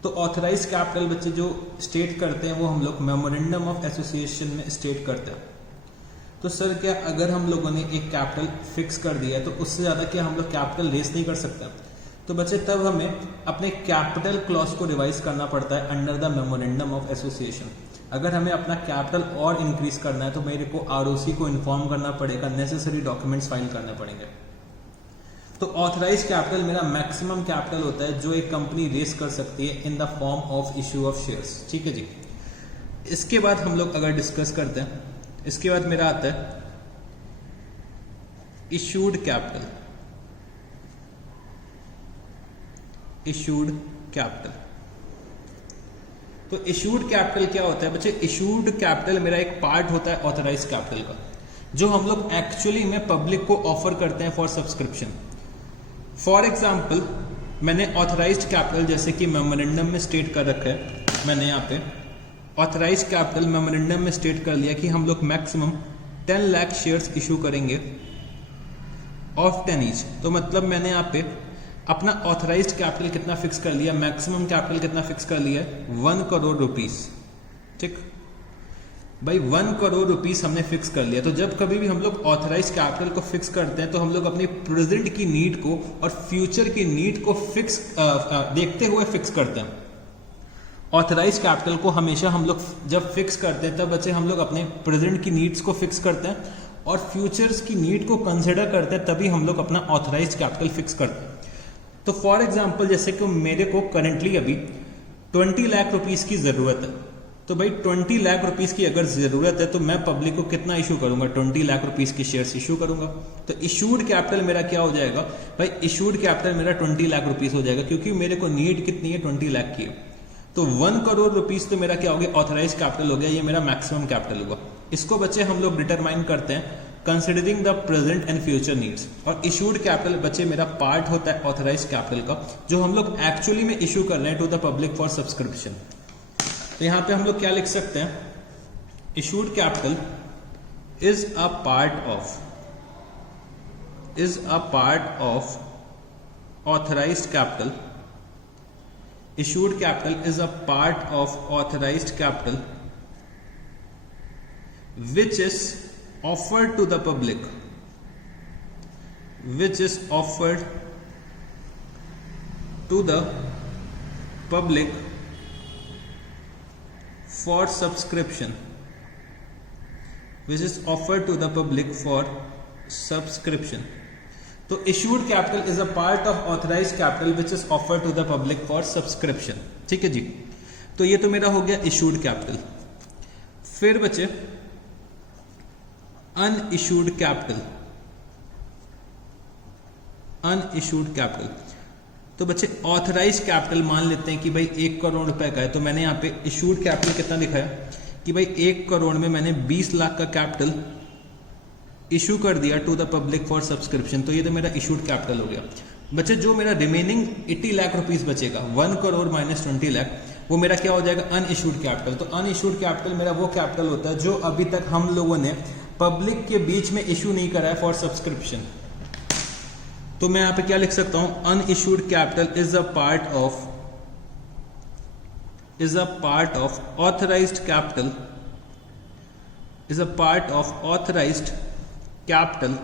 तो ऑथराइज्ड कैपिटल बच्चे जो स्टेट करते हैं वो हम लोग मेमोरेंडम ऑफ एसोसिएशन में स्टेट करते हैं। तो सर क्या अगर हम लोगों ने एक कैपिटल फिक्स कर दिया है तो उससे ज्यादा क्या हम लोग कैपिटल रेस नहीं कर सकते? तो बच्चे तब हमें अपने कैपिटल क्लॉज को रिवाइज करना पड़ता है under the memorandum of association. अगर हमें अपना कैपिटल और इंक्रीज करना है तो मेरे को आरओसी को इन्फॉर्म करना पड़ेगा, नेसेसरी डॉक्यूमेंट्स फाइल करने पड़ेंगे। तो ऑथराइज्ड कैपिटल मेरा मैक्सिमम कैपिटल होता है जो एक कंपनी रेस कर सकती है in the form of issue of shares. ठीक है जी। इसके बाद हम लोग अगर डिस्कस करते हैं, इसके बाद मेरा आता है इशूड कैपिटल। इशूड कैपिटल, तो इशूड कैपिटल क्या होता है बच्चे? इशूड कैपिटल मेरा एक पार्ट होता है ऑथराइज्ड कैपिटल का, जो हम लोग एक्चुअली में पब्लिक को ऑफर करते हैं फॉर सब्सक्रिप्शन। फॉर एग्जाम्पल मैंने ऑथराइज्ड कैपिटल जैसे कि मेमोरेंडम में स्टेट कर रखा है, मैंने यहाँ पे ऑथराइज्ड कैपिटल मेमोरेंडम में स्टेट कर लिया कि हम लोग मैक्सिमम 10 लाख शेयर्स इशू करेंगे ऑफ 10 ईच। तो मतलब मैंने यहाँ पे अपना ऑथराइज्ड कैपिटल कितना फिक्स कर लिया, मैक्सिमम कैपिटल कितना फिक्स कर लिया, 1 करोड़ रुपीस। ठीक भाई, 1 करोड़ रुपीस हमने फिक्स कर लिया। तो जब कभी भी हम लोग ऑथराइज्ड कैपिटल को फिक्स करते हैं तो हम लोग अपनी प्रेजेंट की नीड को और फ्यूचर की नीड को फिक्स देखते हुए फिक्स करते हैं। ऑथराइज्ड कैपिटल को हमेशा हम लोग जब फिक्स करते हैं तब बच्चे हम लोग अपने प्रेजेंट की नीड्स को फिक्स करते हैं और फ्यूचर्स की नीड को कंसिडर करते हैं, तभी हम लोग अपना ऑथराइज्ड कैपिटल फिक्स करते हैं। तो फॉर एग्जाम्पल जैसे कि मेरे को करेंटली अभी 20 लाख रुपीस की जरूरत है, तो भाई 20 लाख रुपीस की अगर जरूरत है तो मैं पब्लिक को कितना इशू करूंगा? 20 लाख रुपीस की शेयर्स इशू करूंगा। तो इशूड कैपिटल मेरा क्या हो जाएगा भाई? इशूड कैपिटल मेरा 20 लाख रुपीस हो जाएगा, क्योंकि मेरे को नीड कितनी है? 20 लाख की है। तो 1 करोड़ रुपीस तो मेरा क्या हो गया? ऑथराइज कैपिटल हो गया, ये मेरा मैक्सिमम कैपिटल होगा। इसको बच्चे हम लोग डिटरमाइन करते हैं considering the present and future needs. और इशूड कैपिटल बच्चे मेरा पार्ट होता है ऑथराइज कैपिटल का, जो हम लोग एक्चुअली में इशू कर रहे हैं to the public for subscription. तो यहां पे हम लोग क्या लिख सकते हैं? Issued capital is a part of authorised capital. Issued capital is a part of authorized capital which is offered to the public, for subscription, तो issued capital is a part of authorized capital which is offered to the public for subscription। ठीक है जी। तो ये तो मेरा हो गया issued capital। फिर बचे unissued capital। तो बच्चे ऑथराइज्ड कैपिटल मान लेते हैं कि भाई 1 करोड़ रुपए का है, तो मैंने यहाँ पे इशूड कैपिटल कितना दिखाया कि भाई 1 करोड़ में मैंने 20 लाख का कैपिटल इशू कर दिया to the public for subscription. तो ये तो मेरा इशूड कैपिटल हो गया। बच्चे जो मेरा रिमेनिंग 80 लाख रुपीस बचेगा, 1 करोड़ माइनस 20 लाख, वो मेरा क्या हो जाएगा? Unissued capital. तो अनइशूड कैपिटल मेरा वो कैपिटल होता है जो अभी तक हम लोगों ने पब्लिक के बीच में इशू नहीं करा है फॉर सब्सक्रिप्शन। तो मैं यहां पे क्या लिख सकता हूं? Unissued capital is a part of authorised capital,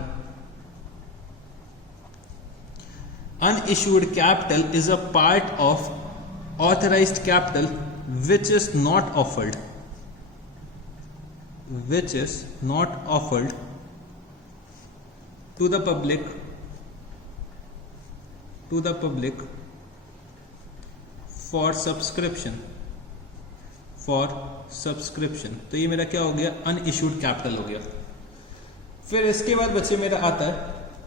unissued capital is a part of authorized capital which is not offered to the public for subscription। तो ये मेरा क्या हो गया? अनइशूड कैपिटल हो गया। फिर इसके बाद बच्चे मेरा आता है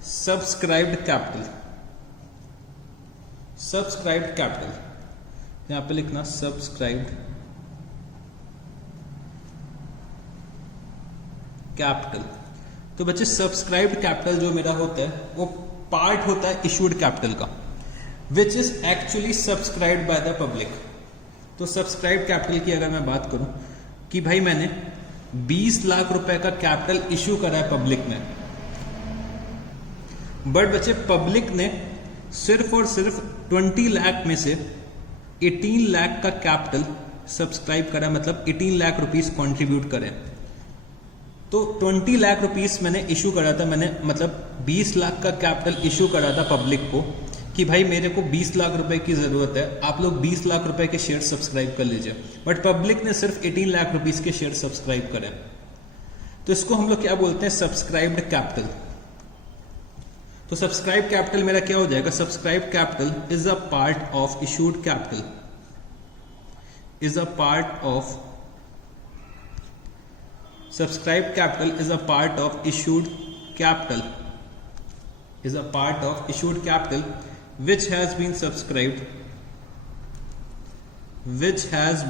सब्सक्राइब्ड कैपिटल, सब्सक्राइब्ड कैपिटल, यहां पे लिखना सब्सक्राइब्ड कैपिटल। तो बच्चे सब्सक्राइब्ड कैपिटल जो मेरा होता है वो पार्ट होता है इशूड कैपिटल का, which is actually subscribed by the public. तो सब्सक्राइब्ड कैपिटल की अगर मैं बात करूं कि भाई मैंने 20 लाख रुपए का कैपिटल इशू करा है पब्लिक में, बट बच्चे पब्लिक ने सिर्फ और सिर्फ 20 लाख में से 18 लाख का कैपिटल सब्सक्राइब करा, मतलब 18 लाख रुपीस कंट्रीब्यूट करें। तो 20 लाख रुपीस मैंने इशू करा था, मैंने मतलब 20 लाख का कैपिटल इशू करा था पब्लिक को कि भाई मेरे को 20 लाख रुपए की जरूरत है, आप लोग 20 लाख रुपए के शेयर सब्सक्राइब कर लीजिए, बट पब्लिक ने सिर्फ 18 लाख रुपीस के शेयर सब्सक्राइब करें। तो इसको हम लोग क्या बोलते हैं, सब्सक्राइब्ड कैपिटल। तो सब्सक्राइब कैपिटल मेरा क्या हो जाएगा, subscribe capital is a part of issued capital, is a part of subscribed capital is a part of issued capital, is a part of issued capital which has been subscribed, which has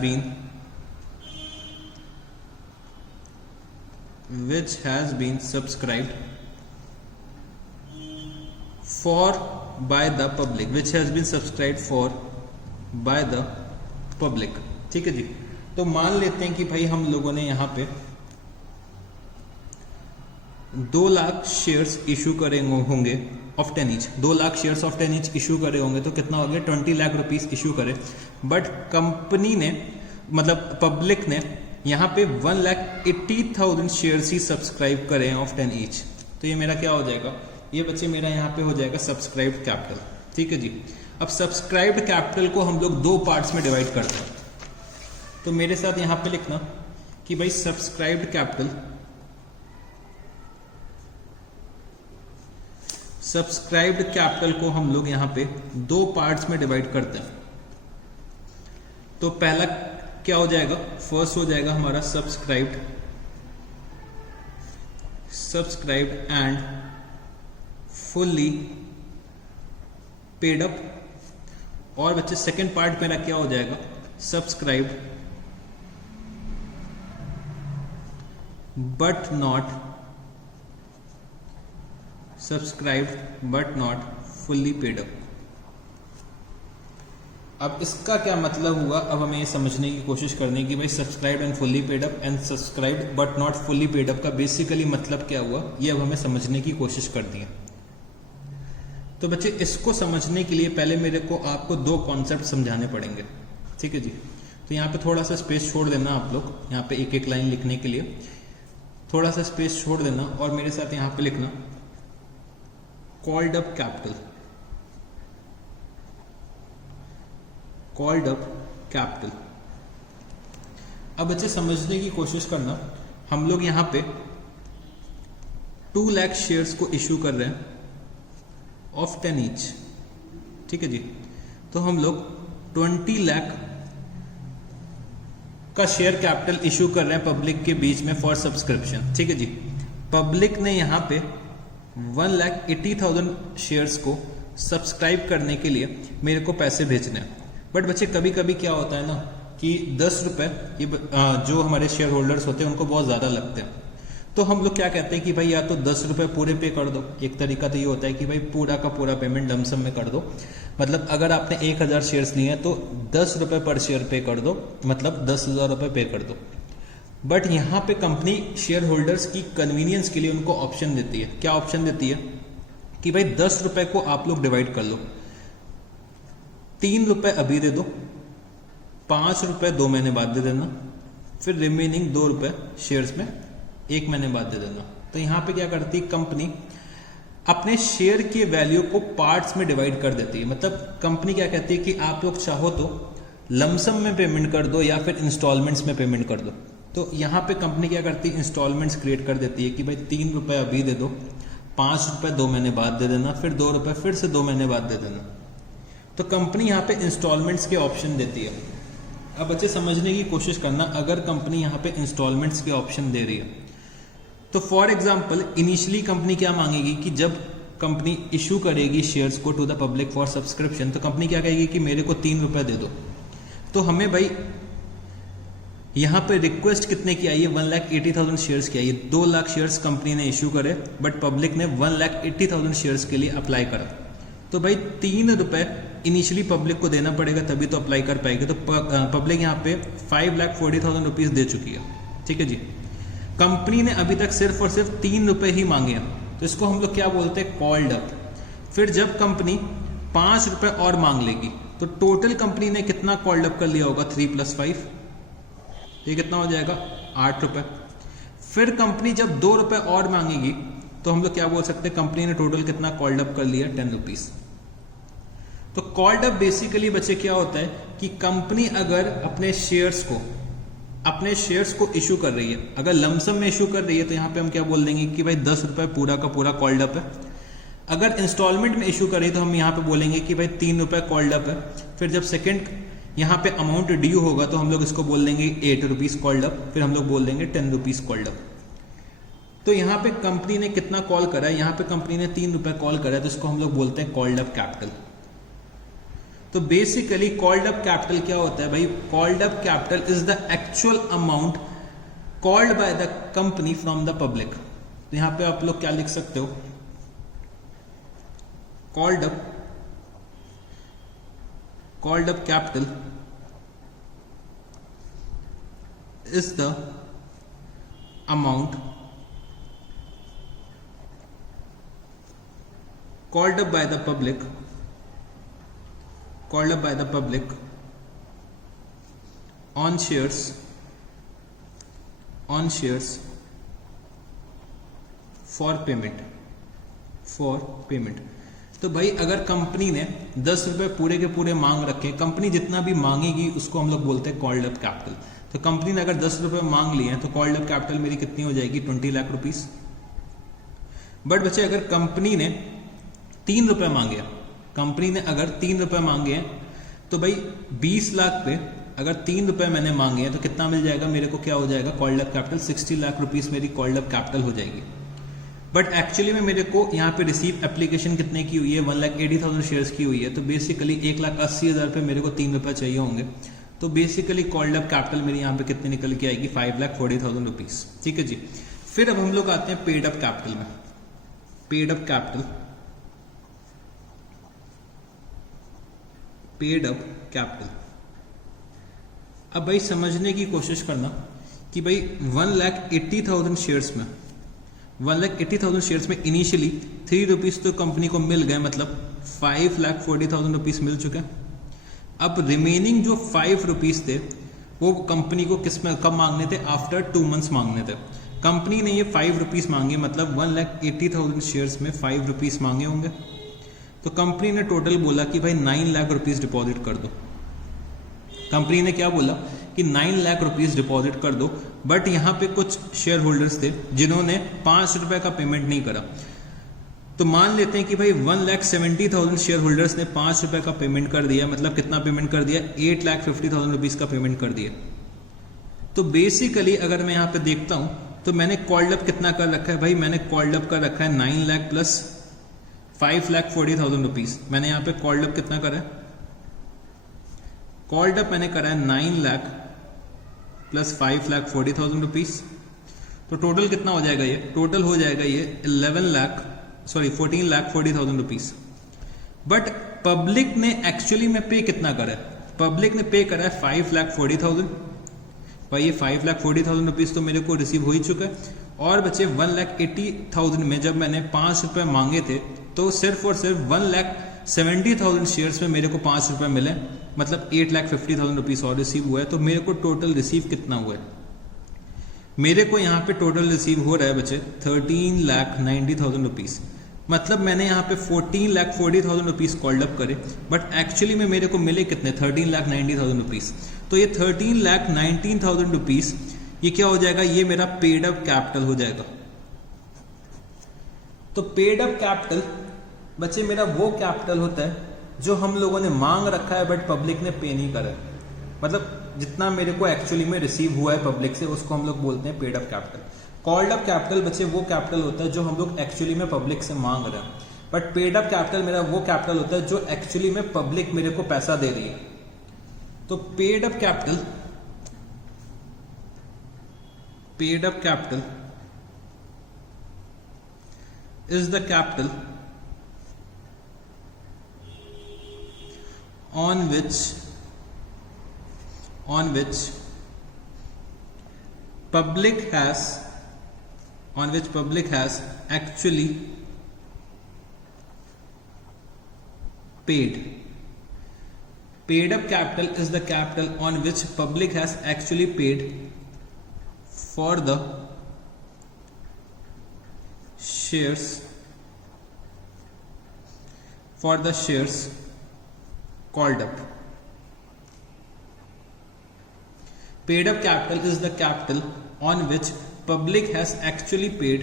been subscribed for by the public, which has been subscribed for by the public। ठीक है जी। तो मान लेते हैं कि भाई हम लोगों ने यहां पे 2 लाख शेयर्स इशू करे होंगे of 10 each, 2 lakh shares of 10 each issue करे होंगे, तो कितना हो गया, 20 लाख रुपीस इशू करे। बट कंपनी ने मतलब पब्लिक ने यहाँ पे 1,80,000 शेयर्स ही सब्सक्राइब करे हैं ऑफ 10 ईच। तो ये मेरा क्या हो जाएगा, ये बच्चे मेरा यहाँ पे हो जाएगा सब्सक्राइब्ड कैपिटल। ठीक है जी। अब सब्सक्राइब्ड कैपिटल को हम लोग 2 पार्ट्स में डिवाइड करते हैं। तो मेरे साथ यहाँ पे लिखना कि भाई सब्सक्राइब्ड कैपिटल, सब्सक्राइब्ड कैपिटल को हम लोग यहां पे 2 पार्ट्स में डिवाइड करते हैं। तो पहला क्या हो जाएगा, फर्स्ट हो जाएगा हमारा subscribed and fully paid up, और बच्चे सेकंड पार्ट मेरा क्या हो जाएगा, subscribed but not fully paid up. अब इसका क्या मतलब हुआ, अब हमें ये समझने की कोशिश करनी कि भाई subscribed and fully paid up and subscribed but not fully paid up का बेसिकली मतलब क्या हुआ, ये अब हमें समझने की कोशिश करनी है। तो बच्चे इसको समझने के लिए पहले मेरे को आपको 2 कॉन्सेप्ट समझाने पड़ेंगे। ठीक है जी। तो यहाँ पे थोड़ा सा स्पेस छोड़ देना, आप लोग यहाँ पे एक एक लाइन लिखने के लिए थोड़ा सा स्पेस छोड़ देना, और मेरे साथ यहाँ पे लिखना called up capital, called up capital. अब बच्चे समझने की कोशिश करना, हम लोग यहां पे 2 लाख शेयर्स को इशू कर रहे हैं ऑफ 10 ईच। ठीक है जी। तो हम लोग 20 लाख का शेयर कैपिटल इशू कर रहे हैं पब्लिक के बीच में फॉर सब्सक्रिप्शन। ठीक है जी। पब्लिक ने यहां पे 1,80,000 शेयर्स को सब्सक्राइब करने के लिए मेरे को पैसे भेजने हैं। बट बच्चे कभी कभी क्या होता है ना कि 10 रुपए ये जो हमारे शेयर होल्डर्स होते हैं उनको बहुत ज्यादा लगते हैं। तो हम लोग क्या कहते हैं कि भाई या तो 10 रुपए पूरे पे कर दो। एक तरीका तो ये होता है कि भाई पूरा का पूरा पेमेंट लमसम में कर दो, मतलब अगर आपने 1,000 शेयर्स लिए हैं तो 10 रुपए पर शेयर पे कर दो, मतलब 10,000 रुपए पे कर दो। बट यहां पे कंपनी शेयर होल्डर्स की कन्वीनियंस के लिए उनको ऑप्शन देती है। क्या ऑप्शन देती है कि भाई 10 रुपए को आप लोग डिवाइड कर लो, 3 रुपए अभी दे दो, 5 रुपए 2 महीने बाद दे देना, फिर रिमेनिंग 2 रुपए शेयर्स में 1 महीने बाद दे देना। तो यहां पे क्या करती है कंपनी, अपने शेयर के वैल्यू को पार्ट्स में डिवाइड कर देती है। मतलब कंपनी क्या कहती है कि आप लोग चाहो तो लमसम में पेमेंट कर दो या फिर इंस्टॉलमेंट्स में पेमेंट कर दो। तो यहाँ पे कंपनी क्या करती है, इंस्टॉलमेंट्स क्रिएट कर देती है कि भाई 3 रुपए अभी दे दो, 5 रुपए 2 महीने बाद दे देना, फिर 2 रुपए फिर से 2 महीने बाद दे देना। तो कंपनी यहाँ पे इंस्टॉलमेंट्स के ऑप्शन देती है। अब बच्चे समझने की कोशिश करना, अगर कंपनी यहाँ पे इंस्टॉलमेंट्स के ऑप्शन दे रही है तो फॉर एग्जाम्पल इनिशियली कंपनी क्या मांगेगी कि जब कंपनी इशू करेगी शेयर्स को to the public for subscription, तो कंपनी क्या कहेगी कि मेरे को 3 रुपए दे दो। तो हमें भाई यहाँ पे रिक्वेस्ट कितने की आई है, 1,80,000 शेयर्स की आई है। 2 लाख शेयर्स कंपनी ने इशू करे, बट पब्लिक ने 1,80,000 शेयर्स के लिए अप्लाई करा। तो भाई 3 रुपए इनिशियली पब्लिक को देना पड़ेगा, तभी तो अप्लाई कर पाएगी। तो पब्लिक यहाँ पे 5,40,000 रुपीज दे चुकी है। ठीक है जी। कंपनी ने अभी तक सिर्फ और सिर्फ 3 रुपए ही मांगे हैं, तो इसको हम लोग क्या बोलते हैं, कॉल्ड अप। फिर जब कंपनी 5 रुपए और मांग लेगी, तो टोटल कंपनी ने कितना कॉल्ड अप कर लिया होगा, 3 + 5, ये कितना हो जाएगा, 8 रुपए। फिर कंपनी जब 2 रुपए और मांगेगी, तो हम लोग क्या बोल सकते हैं, कंपनी ने टोटल कितना कॉल्ड अप कर लिया, 10 रुपीज। तो कॉल्ड अप बेसिकली बच्चे क्या होता है कि कंपनी अगर अपने शेयर्स को इशू कर रही है, अगर लमसम में इशू कर रही है, तो यहां पे हम क्या बोल देंगे कि भाई 10 रुपए पूरा का पूरा कॉल्ड अप है। अगर इंस्टॉलमेंट में इशू कर रही है, तो हम यहां पे बोलेंगे कि भाई 3 रुपए कॉल्ड अप है। फिर जब सेकंड यहाँ पे अमाउंट ड्यू होगा, तो हम लोग इसको बोल देंगे 8 रुपीज कॉल्ड अप। फिर हम लोग बोल देंगे 10 रुपीज कॉल्ड अप। तो यहाँ पे कंपनी ने कितना कॉल करा है, यहाँ पे कंपनी ने 3 रुपए कॉल करा है, तो इसको हम लोग बोलते हैं कॉल्ड अप कैपिटल। तो बेसिकली कॉल्ड अप कैपिटल क्या होता है भाई, called up capital is the actual amount called by the company from the public. तो यहाँ पे आप लोग क्या लिख सकते हो, called up capital is the amount called up by the public on shares for payment। तो भाई अगर कंपनी ने 10 रुपए पूरे के पूरे मांग रखे, कंपनी जितना भी मांगेगी उसको हम लोग बोलते हैं कॉल्ड अप कैपिटल। तो कंपनी ने अगर 10 रुपए मांग लिए हैं, तो कॉल्ड अप कैपिटल मेरी कितनी हो जाएगी, 20 लाख रुपीस। बट बच्चे अगर कंपनी ने 3 रुपए मांगे, हैं, तो भाई 20 लाख पे अगर 3 रुपए मैंने मांगे हैं, तो कितना मिल जाएगा मेरे को, क्या हो जाएगा, called up capital 60 lakh rupees मेरी कॉल्ड अप कैपिटल हो जाएगी। बट एक्चुअली में मेरे को यहाँ पे रिसीव एप्लीकेशन कितने की हुई है, 1,80,000 शेयर्स की हुई है। तो बेसिकली 1,80,000 पे मेरे को 3 रुपए चाहिए होंगे। तो बेसिकली कॉल्ड अप कैपिटल मेरी यहाँ पे कितनी निकल के आएगी, 5,40,000 रुपीज। ठीक है जी। फिर अब हम लोग आते हैं पेड अप कैपिटल में। Paid up capital. अब भाई समझने की कोशिश करना कि भाई 1,80,000 शेयर्स में 1,80,000 शेयर्स में इनिशियली 3 रुपीज तो कंपनी को मिल गए, मतलब 5,40,000 रुपीज मिल चुके हैं। अब रिमेनिंग जो 5 रुपीज थे, वो कंपनी को किस में कब मांगने थे, आफ्टर 2 मंथ्स मांगने थे। कंपनी ने ये 5 रुपीज मांगे, मतलब 1,80,000 शेयर्स में 5 रुपीज मांगे होंगे। तो कंपनी ने टोटल बोला कि भाई 9 लाख रुपीज डिपॉजिट कर दो। कंपनी ने क्या बोला कि 9 लाख रुपीज डिपॉजिट कर दो। बट यहाँ पे कुछ शेयर होल्डर्स थे जिन्होंने 5 रुपए का पेमेंट नहीं करा। तो मान लेते हैं कि भाई 1,70,000 शेयर होल्डर्स ने 5 रुपए का पेमेंट कर दिया, मतलब कितना पेमेंट कर दिया, 8,50,000 रुपीज का पेमेंट कर दिया। तो बेसिकली अगर मैं यहाँ पे देखता हूं, तो मैंने कॉल्ड अप कितना कर रखा है भाई, मैंने कॉल्ड अप कर रखा है 9 लाख प्लस 5,40,000 रुपीज। मैंने यहाँ पे कॉल्ड अप कितना करा है, कॉल्ड अप मैंने करा है 9 लाख प्लस 5,40,000 रुपीज। तो टोटल कितना हो जाएगा, ये टोटल हो जाएगा ये 14,40,000 रुपीज। बट पब्लिक ने एक्चुअली में पे कितना करा है, पब्लिक ने पे करा है 5,40,000। भाई ये 5,40,000 रुपीज तो मेरे को रिसीव हो ही चुका है। और बचे 1,80,000 में जब मैंने 5 रुपए मांगे थे, तो सिर्फ और सिर्फ 1,70,000 शेयर्स में मेरे को 5 रुपए मिले, मतलब 8,50,000 रुपीज और रिसीव हुआ है। तो मेरे को टोटल रिसीव कितना हुआ है, मेरे को यहाँ पे टोटल रिसीव हो रहा है बच्चे 13,90,000 रुपीज। मतलब मैंने यहाँ पे 14,40,000 रुपीज कॉल्ड अप करे, बट एक्चुअली में मेरे को मिले कितने, 13,90,000 रुपीज। तो ये 13,19,000 रुपीज ये क्या हो जाएगा, ये मेरा पेड अप कैपिटल हो जाएगा। तो पेड अप कैपिटल बच्चे मेरा वो कैपिटल होता है जो हम लोगों ने मांग रखा है बट पब्लिक ने पे नहीं करा है। मतलब जितना मेरे को एक्चुअली में रिसीव हुआ है पब्लिक से, उसको हम लोग बोलते हैं paid up capital. Called up capital बच्चे वो कैपिटल होता है जो हम लोग एक्चुअली में पब्लिक से मांग रहे हैं। बट पेड अप कैपिटल मेरा वो कैपिटल होता है जो एक्चुअली में पब्लिक मेरे को पैसा दे रही है। तो paid up capital is the capital on which public has actually paid. Paid up capital is the capital on which public has actually paid for the shares called up. Paid up capital is the capital on which public has actually paid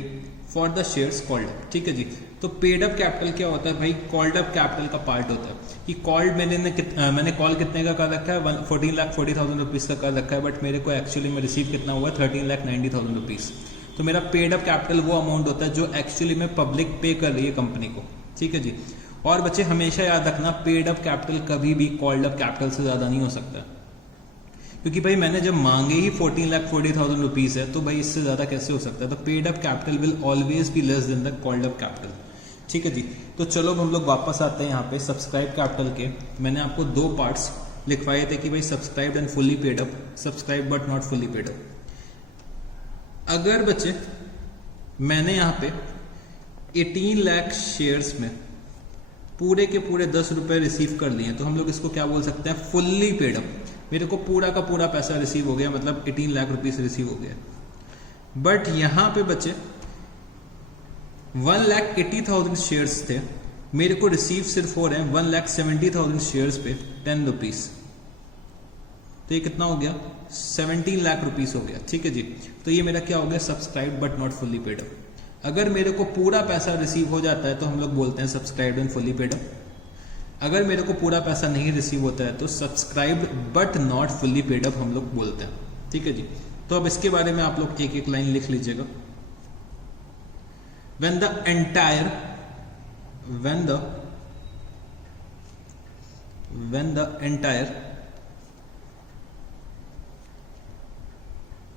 for the shares called up. ठीक है जी। तो paid up capital क्या होता है भाई, called up capital का part होता है कि कॉल्ड मैंने कॉल कितने का कर रखा है, 14,40,000 रुपीज का कर रखा है, बट मेरे को एक्चुअली में रिसीव कितना हुआ, 13,90,000 रुपीज। तो मेरा पेड अप कैपिटल वो अमाउंट होता है जो एक्चुअली में पब्लिक पे कर रही है कंपनी को। ठीक है जी। और बच्चे हमेशा याद रखना, पेड अप कैपिटल कभी भी कॉल्ड अप कैपिटल से ज्यादा नहीं हो सकता, क्योंकि भाई मैंने जब मांगे ही 14,40,000 रुपीज है, तो भाई इससे ज्यादा कैसे हो सकता है। तो paid up capital will always be less than the called up capital. ठीक है जी। तो चलो अब हम लोग वापस आते हैं यहाँ पे सब्सक्राइब कैपिटल के। मैंने आपको 2 पार्ट्स लिखवाए थे कि भाई subscribe and fully paid up, subscribe but not fully paid up. अगर बच्चे मैंने यहाँ पे 18 लाख शेयर्स में पूरे के पूरे 10 रुपए रिसीव कर लिए, तो हम लोग इसको क्या बोल सकते हैं, फुल्ली पेड अप। मेरे को पूरा का पूरा पैसा रिसीव हो गया, मतलब 18 लाख रुपीस रिसीव हो गया। बट यहां पे बच्चे 1,80,000 शेयर्स थे, मेरे को रिसीव सिर्फ हो रहे हैं 1,70,000 शेयर्स पे 10 रुपीज। तो ये कितना हो गया, 17 लाख रुपीस हो गया। ठीक है जी। तो ये मेरा क्या हो गया, subscribe but not fully paid up. अगर मेरे को पूरा पैसा रिसीव हो जाता है तो हम लोग बोलते हैं subscribe and fully paid up. अगर मेरे को पूरा पैसा नहीं रिसीव होता है तो subscribe but not fully paid up हम लोग बोलते हैं। ठीक है जी। तो अब इसके बारे में आप लोग एक एक लाइन लिख लीजिएगा। when the entire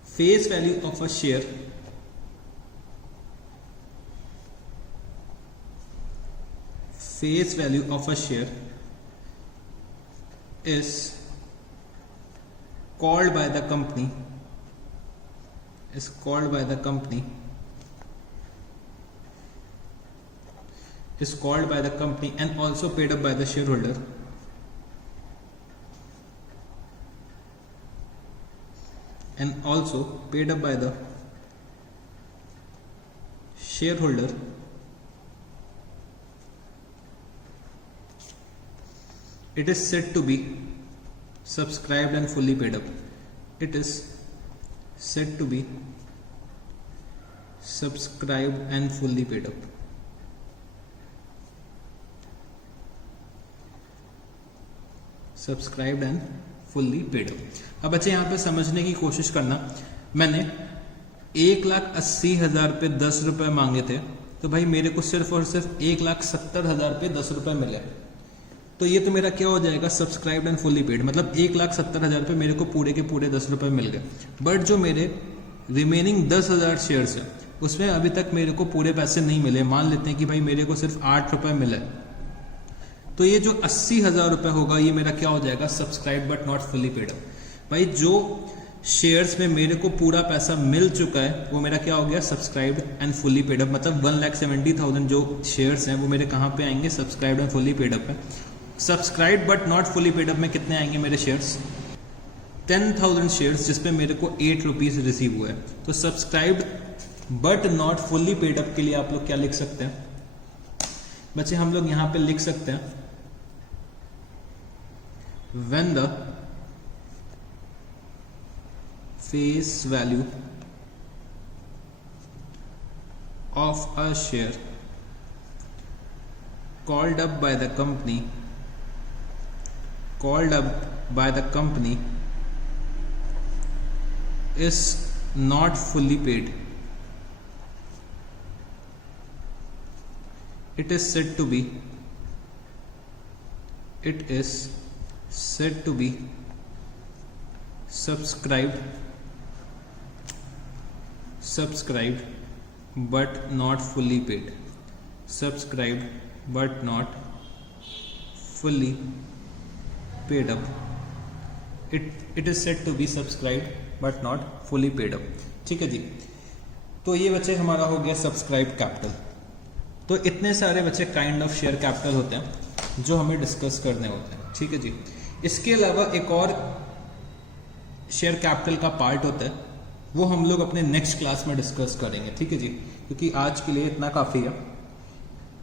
face value of a share is called by the company and also paid up by the shareholder it is said to be subscribed and fully paid up. It is said to be subscribed and fully paid up. Subscribed and fully paid up. अब बच्चे यहाँ पे समझने की कोशिश करना, मैंने 1,80,000 पे 10 रुपए मांगे थे, तो भाई मेरे को सिर्फ और सिर्फ 1,70,000 पे 10 रुपए मिले। तो ये तो मेरा क्या हो जाएगा, सब्सक्राइब्ड एंड फुल्ली पेड, मतलब 1,70,000 पे मेरे को पूरे के पूरे 10 रुपए मिल गए। बट जो मेरे रिमेनिंग 10,000 शेयर्स है उसमें अभी तक मेरे को पूरे पैसे नहीं मिले। मान लेते हैं कि भाई मेरे को सिर्फ 8 रुपए मिले, तो ये जो 80,000 रुपए होगा ये मेरा क्या हो जाएगा, subscribe but not fully paid up. भाई जो शेयर्स में मेरे को पूरा पैसा मिल चुका है वो मेरा क्या हो गया, subscribe and fully paid up. मतलब 1,70,000 जो शेयर्स हैं वो मेरे कहाँ पे आएंगे, subscribe and fully paid up है। Subscribe but not fully paid up में कितने आएंगे मेरे शेयर्स, 10,000 शेयर्स, जिसपे मेरे को 8 रुपीज रिसीव हुआ है। तो subscribe but not fully paid up के लिए आप लोग क्या लिख सकते हैं बच्चे, हम लोग यहां पे लिख सकते हैं when the face value of a share called up by the company is not fully paid, it is said to be subscribed but not fully paid. Subscribed but not fully paid up. It is said to be subscribed but not fully paid up. ठीक है जी। तो ये बच्चे हमारा हो गया subscribe capital. तो इतने सारे बच्चे काइंड ऑफ शेयर कैपिटल होते हैं जो हमें डिस्कस करने होते हैं। ठीक है जी। इसके अलावा एक और शेयर कैपिटल का पार्ट होता है, वो हम लोग अपने नेक्स्ट क्लास में डिस्कस करेंगे। ठीक है जी, क्योंकि आज के लिए इतना काफ़ी है।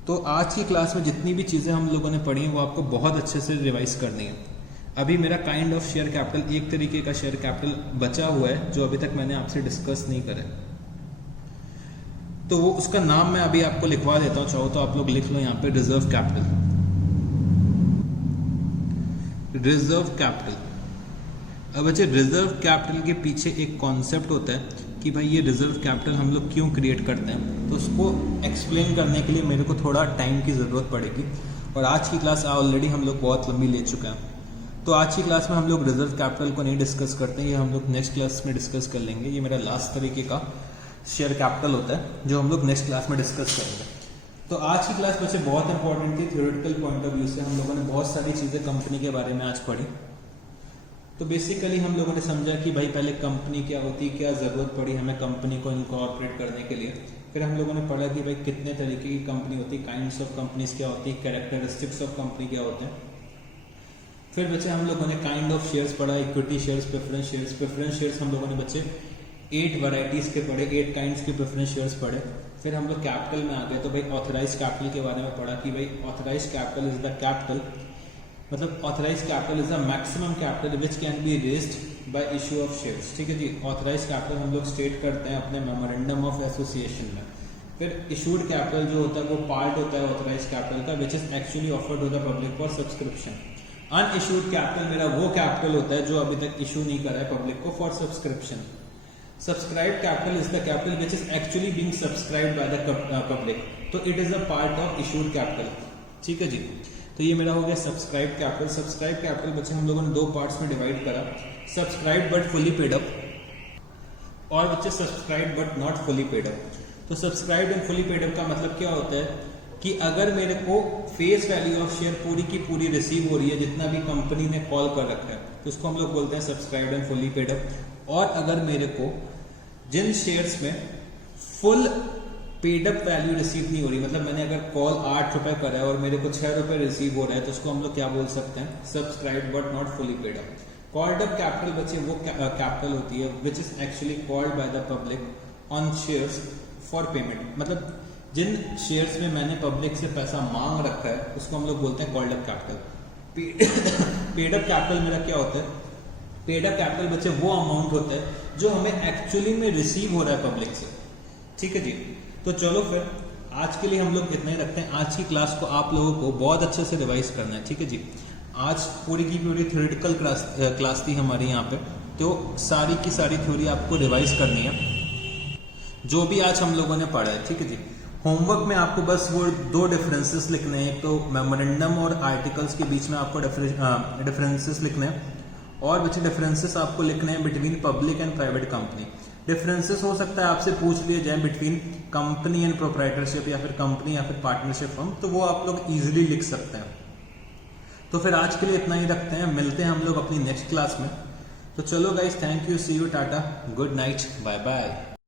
तो आज की क्लास में जितनी भी चीज़ें हम लोगों ने पढ़ी हैं वो आपको बहुत अच्छे से रिवाइज करनी है। अभी मेरा काइंड ऑफ शेयर कैपिटल एक तरीके का शेयर कैपिटल बचा हुआ है जो अभी तक मैंने आपसे डिस्कस नहीं करा। तो वो उसका नाम मैं अभी आपको लिखवा देता हूँ, चाहो तो आप लोग लिख लो यहाँ पे रिजर्व कैपिटल। Reserve capital. अब बच्चे रिजर्व कैपिटल के पीछे एक कॉन्सेप्ट होता है कि भाई ये रिजर्व कैपिटल हम लोग क्यों क्रिएट करते हैं, तो उसको एक्सप्लेन करने के लिए मेरे को थोड़ा टाइम की ज़रूरत पड़ेगी। और आज की क्लास ऑलरेडी हम लोग बहुत लंबी ले चुके हैं, तो आज की क्लास में हम लोग रिजर्व कैपिटल को नहीं डिस्कस करते हैं, ये हम लोग नेक्स्ट क्लास में डिस्कस कर लेंगे। ये मेरा लास्ट तरीके का शेयर कैपिटल होता है जो हम लोग नेक्स्ट क्लास में डिस्कस करेंगे। तो आज की क्लास बच्चे बहुत इंपॉर्टेंट थी थ्योरेटिकल पॉइंट ऑफ व्यू से। हम लोगों ने बहुत सारी चीज़ें कंपनी के बारे में आज पढ़ी। तो बेसिकली हम लोगों ने समझा कि भाई पहले कंपनी क्या होती, क्या ज़रूरत पड़ी हमें कंपनी को इनकॉर्पोरेट करने के लिए। फिर हम लोगों ने पढ़ा कि भाई कितने तरीके की कंपनी होती, काइंड्स ऑफ कंपनीज क्या होती, कैरेक्टरिस्टिक्स ऑफ कंपनी क्या होते हैं। फिर बच्चे हम लोगों ने काइंड ऑफ शेयर्स पढ़ा, equity shares, preference shares. Preference shares हम लोगों ने बच्चे 8 वैरायटीज़ के पढ़े, 8 काइंड्स के प्रेफरेंस शेयर्स पढ़े। फिर हम लोग कैपिटल में आ गए, तो भाई ऑथराइज कैपिटल के बारे में पढ़ा कि भाई authorise capital is the capital, मतलब authorise capital is the maximum capital which can be raised by issue of shares. ठीक है जी। ऑथराइज कैपिटल हम लोग स्टेट करते हैं अपने मेमोरेंडम ऑफ एसोसिएशन में। फिर इशूड कैपिटल जो होता है वो पार्ट होता है ऑथराइज कैपिटल का, which is actually offered to the public for subscription. Unissued capital मेरा वो कैपिटल होता है जो अभी तक इशू नहीं करा है पब्लिक को for subscription. Subscribed capital is the capital which is actually being subscribed by the public, तो it is a part of issued capital। ठीक है जी। तो ये मेरा हो गया सब्सक्राइब कैपिटल। सब्सक्राइब कैपिटल बच्चे हम लोगों ने 2 पार्ट्स में डिवाइड करा, subscribe but fully paid up और बच्चे subscribe but not fully paid up. तो subscribe and fully paid up का मतलब क्या होता है कि अगर मेरे को फेस वैल्यू ऑफ शेयर पूरी की पूरी रिसीव हो रही है, जितना भी कंपनी ने कॉल कर रखा है, तो उसको हम लोग बोलते हैं subscribe and fully paid up. और अगर मेरे को जिन शेयर्स में full paid up value receive नहीं हो रही, मतलब मैंने अगर कॉल 8 रुपए करा है और मेरे को 6 रुपए रिसीव हो रहा है, तो उसको हम लोग क्या बोल सकते हैं, subscribe but not fully paid up. Called up capital बच्चे वो कैपिटल होती है विच is actually called by the public on shares for payment, मतलब जिन शेयर्स में मैंने पब्लिक से पैसा मांग रखा है उसको हम लोग बोलते हैं called up capital. Paid up capital मेरा क्या होता है, पेड अप कैपिटल बच्चे वो अमाउंट होता है जो हमें एक्चुअली में रिसीव हो रहा है पब्लिक से। ठीक है जी। तो चलो फिर आज के लिए हम लोग इतना ही रखते हैं। आज की क्लास को आप लोगों को बहुत अच्छे से रिवाइज करना है। ठीक है जी। आज पूरी की पूरी थ्योरेटिकल क्लास थी हमारी यहाँ पे, तो सारी की सारी थ्योरी आपको रिवाइज करनी है जो भी आज हम लोगों ने पढ़ा है। ठीक है जी। होमवर्क में आपको बस वो 2 डिफरेंसेस लिखने हैं, एक तो मेमोरेंडम और आर्टिकल्स के बीच में आपको डिफरेंसेस लिखने हैं, और बच्चे डिफरेंसेस आपको लिखने हैं between public and private company. Differences हो सकता है आपसे पूछ लिए जाए बिटवीन कंपनी एंड प्रोप्राइटरशिप या फिर कंपनी या फिर पार्टनरशिप फर्म, तो वो आप लोग इजीली लिख सकते हैं। तो फिर आज के लिए इतना ही रखते हैं, मिलते हैं हम लोग अपनी नेक्स्ट क्लास में। तो चलो guys, thank you, see you, टाटा, गुड नाइट, बाय बाय।